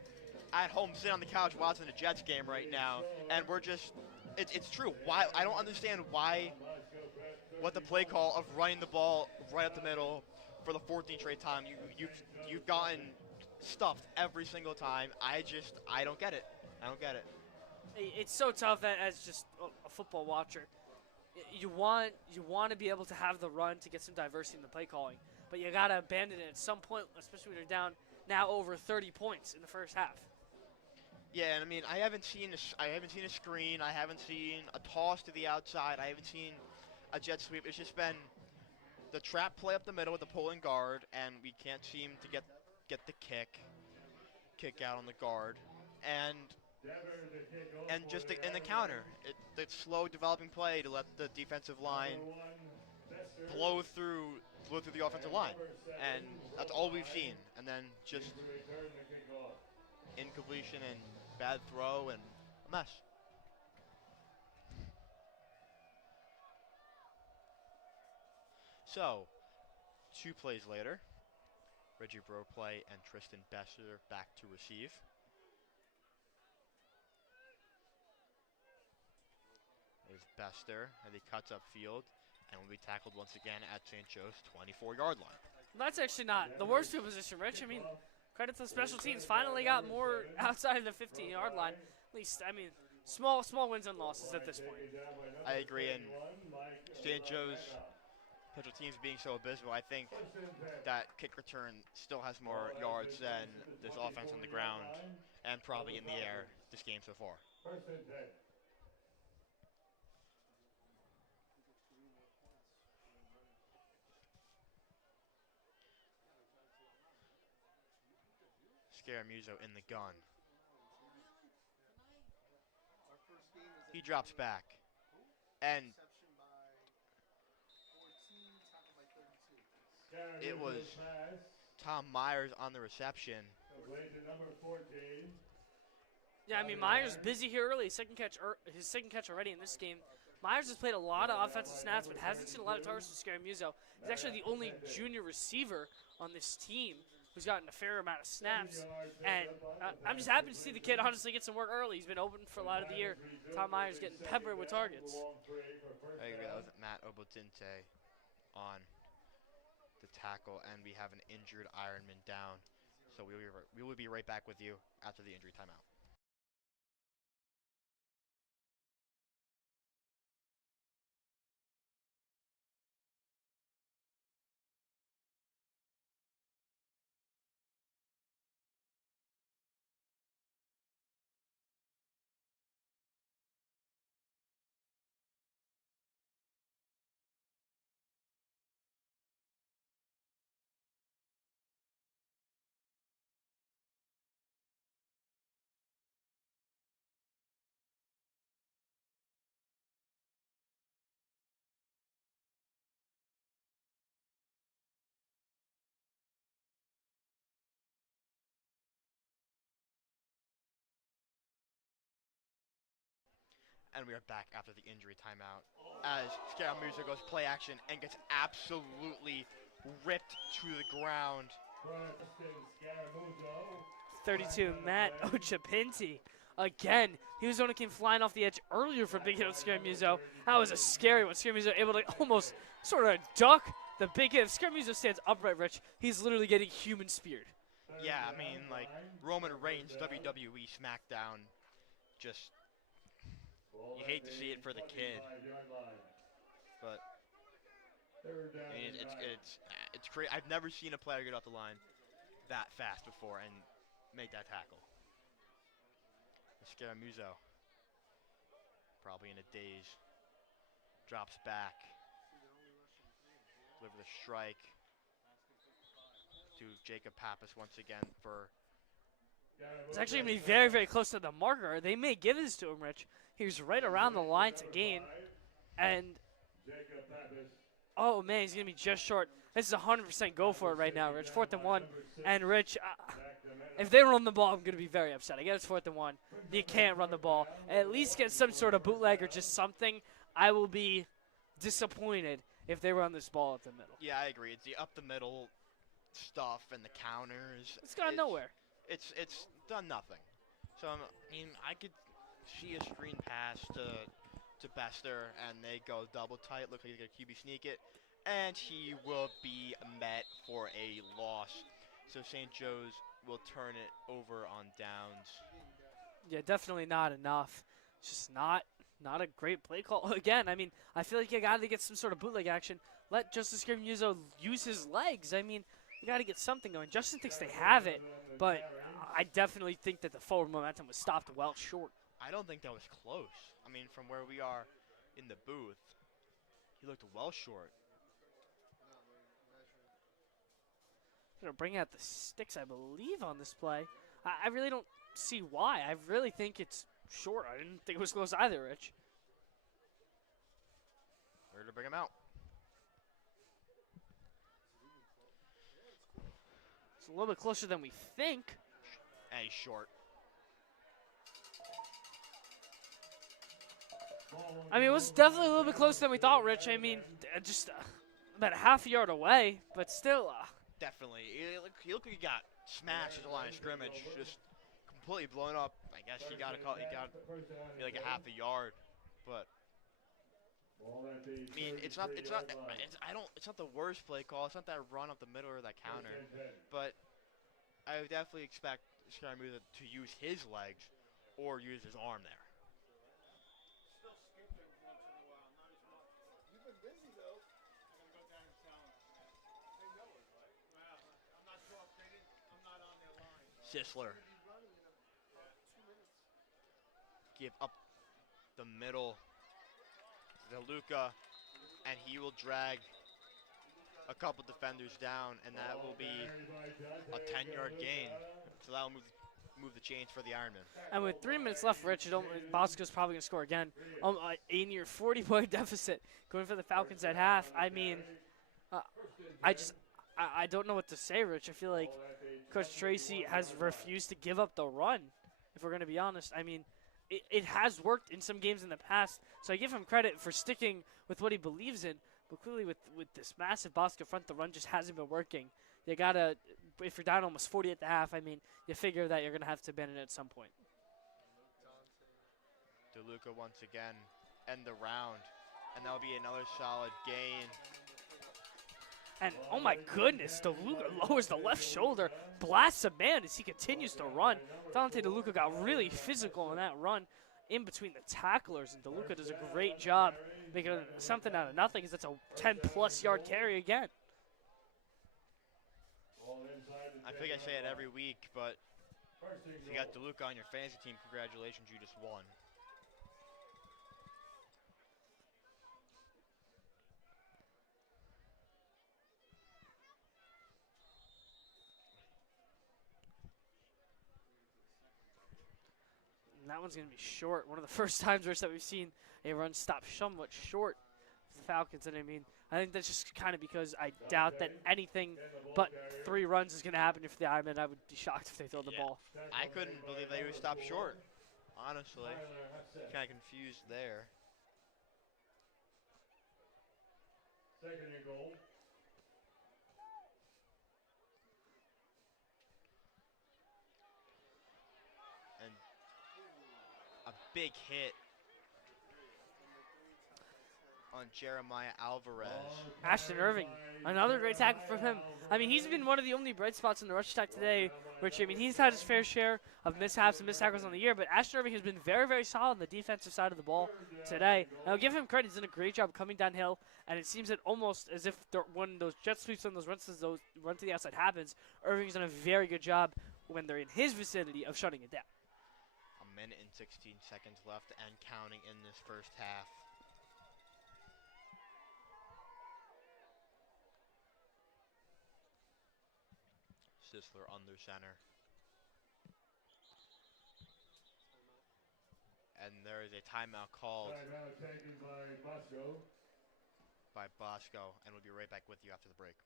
at home sitting on the couch watching the Jets game right now, and we're just, it's true. Why? I don't understand what the play call of running the ball right up the middle for the 14th straight time. You've gotten stuffed every single time. I don't get it. I don't get it. It's so tough as just a football watcher. You want to be able to have the run to get some diversity in the play calling, but you gotta abandon it at some point, especially when you're down now over 30 points in the first half. Yeah, and I mean, I haven't seen a screen. I haven't seen a toss to the outside. I haven't seen a jet sweep. It's just been the trap play up the middle with the pulling guard, and we can't seem to get the kick out on the guard, and just in the counter, the slow developing play to let the defensive line blow through the offensive line, and that's all we've seen. And then just incompletion and bad throw and a mess. So, 2 plays later, Reggie Broplay and Tristan Besser back to receive. There's Bester, and he cuts upfield, and will be tackled once again at St. Joe's 24-yard line. That's actually not the worst field position, Rich. I mean, credit to the special teams. Finally got more outside of the 15-yard line. At least, I mean, small wins and losses at this point. I agree, and St. Joe's special teams being so abysmal, I think that kick return still has more yards than this offense on the ground and probably in the air this game so far. Scaramuzo in the gun. He drops back. And it was Tom Myers on the reception. Yeah, I mean, Myers busy here early. His second catch already in this game. Myers has played a lot of offensive snaps, but hasn't seen a lot of targets from Scaramuzo. He's actually the only junior receiver on this team who's gotten a fair amount of snaps. And I'm just happy to see the kid honestly get some work early. He's been open for a lot of the year. Tom Myers getting peppered with targets. I agree. That was Matt Obotinte on the tackle, and we have an injured Ironman down. So we will be right back with you after the injury timeout. And we are back after the injury timeout as Scaramuzo goes play action and gets absolutely ripped to the ground. 32, Matt Ochapinti. Again, he was the one who came flying off the edge earlier for big hit on Scaramuzo. That was a scary one. Scaramuzo able to almost sort of duck the big hit. If Scaramuzo stands upright, Rich, he's literally getting human speared. Yeah, I mean, like Roman Reigns, WWE SmackDown, just, you hate to see it for the kid, but I mean, it's crazy. I've never seen a player get off the line that fast before and make that tackle. Scaramuzo, probably in a daze, drops back. Deliver the strike to Jacob Pappas once again for. It's actually going to be very, very close to the marker. They may give this to him, Rich. He was right around the line to gain. And, oh, man, he's going to be just short. This is 100% go for it right now, Rich. 4th and 1. And, Rich, if they run the ball, I'm going to be very upset. I get it's 4th and 1. You can't run the ball. At least get some sort of bootleg or just something. I will be disappointed if they run this ball up the middle. Yeah, I agree. It's the up the middle stuff and the counters. It's gone nowhere. It's done nothing. So I mean, I could see a screen pass to Bester, and they go double tight. Look like he's gonna QB sneak it, and he will be met for a loss. So St. Joe's will turn it over on downs. Yeah, definitely not enough. It's just not a great play call. Again, I mean, I feel like you got to get some sort of bootleg action. Let Justice Scaramuzo use his legs. I mean, you got to get something going. Justin thinks they have it, but I definitely think that the forward momentum was stopped well short. I don't think that was close. I mean, from where we are in the booth, he looked well short. Going to bring out the sticks, I believe, on this play. I really don't see why. I really think it's short. I didn't think it was close either, Rich. Where to bring him out? It's a little bit closer than we think. And he's short. I mean, it was definitely a little bit closer than we thought, Rich. I mean, just about a half a yard away, but still. Definitely. He looked like he got smashed at the line of scrimmage, just completely blown up. I guess he got like a half a yard, but I mean, it's not the worst play call. It's not that run up the middle or that counter, but I would definitely expect Scaramuzo to use his legs or use his arm there. Sisler. Give up the middle to Luca, and he will drag a couple defenders down, and that will be a 10-yard gain. So that will move the chains for the Ironman. And with 3 minutes left, Rich, Bosco's probably going to score again. A near 40-point deficit going for the Falcons at half. I mean, I don't know what to say, Rich. I feel like Coach Tracy has refused to give up the run, if we're going to be honest. I mean, it has worked in some games in the past, so I give him credit for sticking with what he believes in. But clearly with this massive Bosco front, the run just hasn't been working. You got to, if you're down almost 40 at the half, I mean, you figure that you're going to have to abandon it at some point. DeLuca once again end the round, and that'll be another solid gain. And, oh my goodness, DeLuca lowers the left shoulder, blasts a man as he continues to run. Dante DeLuca got really physical in that run in between the tacklers, and DeLuca does a great job making something out of nothing, because that's a 10-plus yard carry again. I think I say it every week, but if you got DeLuca on your fantasy team, congratulations, you just won. And that one's going to be short. One of the first times, Rich, that we've seen a run stop somewhat short of the Falcons. And I mean, I think that's just kind of because I doubt that anything but 3 runs is going to happen for the Ironmen. I would be shocked if they throw the ball. I couldn't believe they would stop short, honestly. Kind of confused there. Second and goal. A big hit on Jeremiah Alvarez. Ashton Irving, another great tackle from him. I mean, he's been one of the only bright spots in the rush attack today, Rich. I mean, he's had his fair share of mishaps and missed tackles on the year, but Ashton Irving has been very, very solid on the defensive side of the ball today. And I'll give him credit. He's done a great job coming downhill, and it seems that almost as if when those jet sweeps and those runs to the outside happens, Irving's done a very good job when they're in his vicinity of shutting it down. A minute and 16 seconds left and counting in this first half. Sisler under center. And there is a timeout called Timeout taken by Bosco. And we'll be right back with you after the break.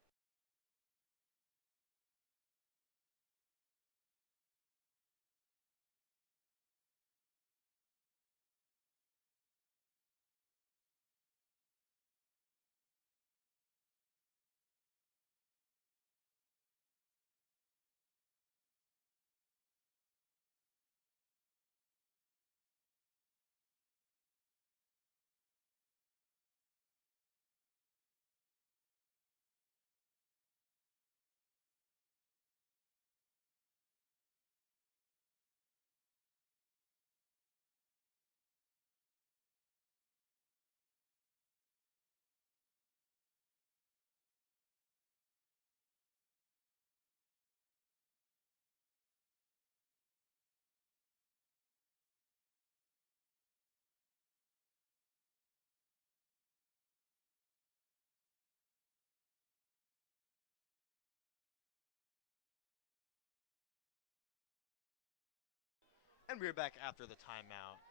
And we're back after the timeout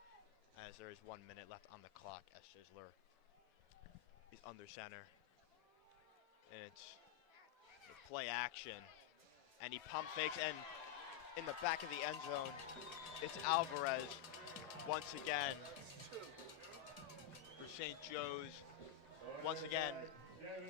as there is 1 minute left on the clock as Sisler is under center. And it's the play action. And he pump fakes, and in the back of the end zone, it's Alvarez once again for St. Joe's. Once again,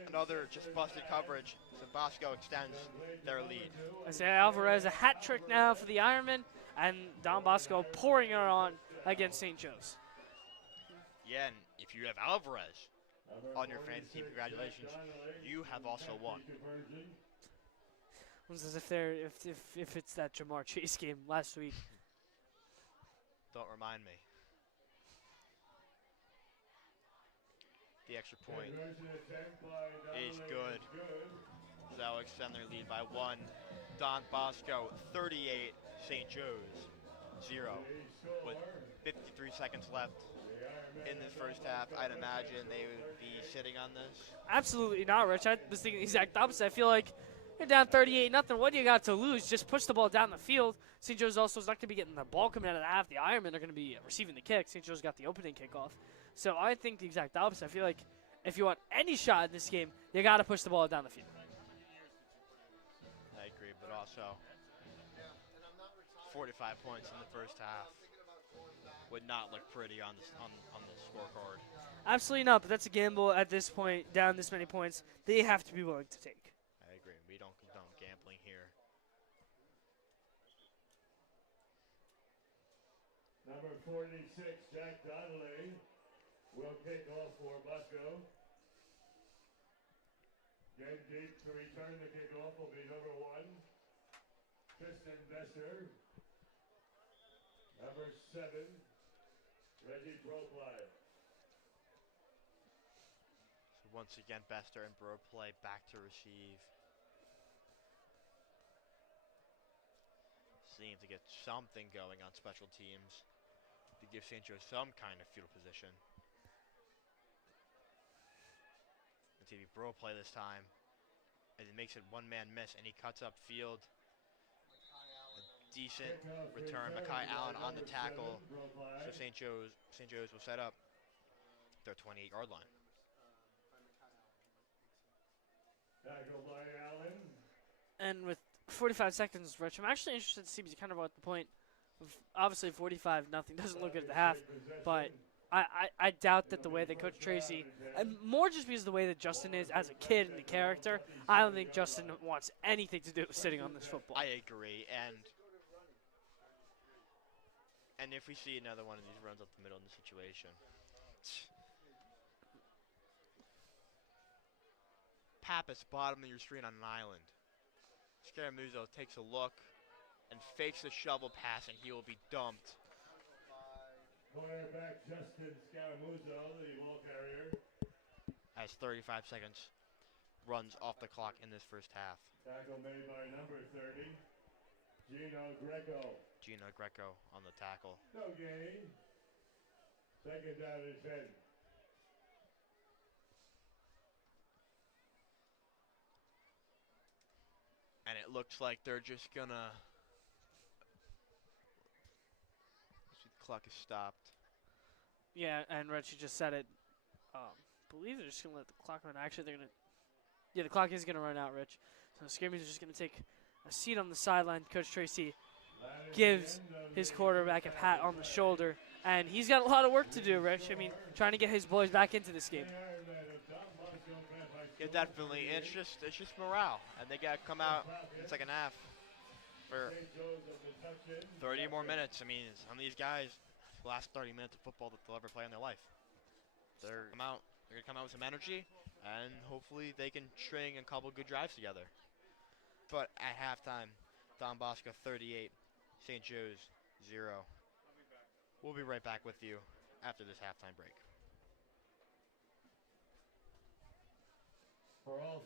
another just busted coverage. So Bosco extends their lead. I say Alvarez, a hat trick now for the Ironman, and Don Bosco pouring her on against St. Joe's. Yeah, and if you have Alvarez on your fantasy team, congratulations, you have also won. It's as if it's that Jamar Chase game last week. Don't remind me. The extra point is good. So they'll extend their lead by 1. Don Bosco 38, St. Joe's 0. With 53 seconds left in this first half, I'd imagine they would be sitting on this. Absolutely not, Rich. I was thinking the exact opposite. I feel like you're down 38-0. What do you got to lose? Just push the ball down the field. St. Joe's also is not going to be getting the ball coming out of the half. The Ironmen are going to be receiving the kick. St. Joe's got the opening kickoff. So I think the exact opposite. I feel like if you want any shot in this game, you got to push the ball down the field. I agree, but also 45 points in the first half would not look pretty on the scorecard. Absolutely not, but that's a gamble at this point, down this many points, they have to be willing to take. I agree. We don't condone gambling here. Number 46, Jack Donnelly, will kick off for Bosco. Getting deep to return the kickoff will be number 1, Tristan Besser. Number 7, Reggie Bropley. So once again, Bester and Bropley back to receive. Seem to get something going on special teams to give St. Joe some kind of field position. Let's see Bropley this time. And it makes it one-man miss, and he cuts up field. A decent return. Makai Allen on the tackle. So St. Joe's will set up their 28-yard line. Tackle by Allen. And with 45 seconds, Rich, I'm actually interested to see because you kind of brought the point. Obviously, 45-0 doesn't look good at the half, but I doubt that the way that Coach Tracy, and more just because of the way that Justin is as a kid and the character, I don't think Justin wants anything to do with sitting on this football. I agree, and if we see another one of these runs up the middle in the situation, Pappas bottom of your screen on an island. Scaramuzzo takes a look and fakes the shovel pass, and he will be dumped. Cornerback Justin Scaramuzzo, the ball carrier. As 35 seconds runs off the clock in this first half. Tackle made by number 30, Gino Greco on the tackle. No gain. Second down and 10. And it looks like they're just gonna. The clock is stopped. Yeah, and Rich, you just said it. Believe they're just gonna let the clock run. Actually, they're gonna. Yeah, the clock is gonna run out, Rich. So the Screamers are just gonna take a seat on the sideline. Coach Tracy gives his quarterback a pat on the shoulder, and he's got a lot of work to do, Rich. I mean, trying to get his boys back into this game. Yeah, definitely. It's just morale, and they got to come out in the second half for 30 more minutes. I mean, some of these guys, the last 30 minutes of football that they'll ever play in their life. They're gonna come out with some energy, and hopefully they can string a couple good drives together. But at halftime, Don Bosco 38, St. Joe's 0. We'll be right back with you after this halftime break. For all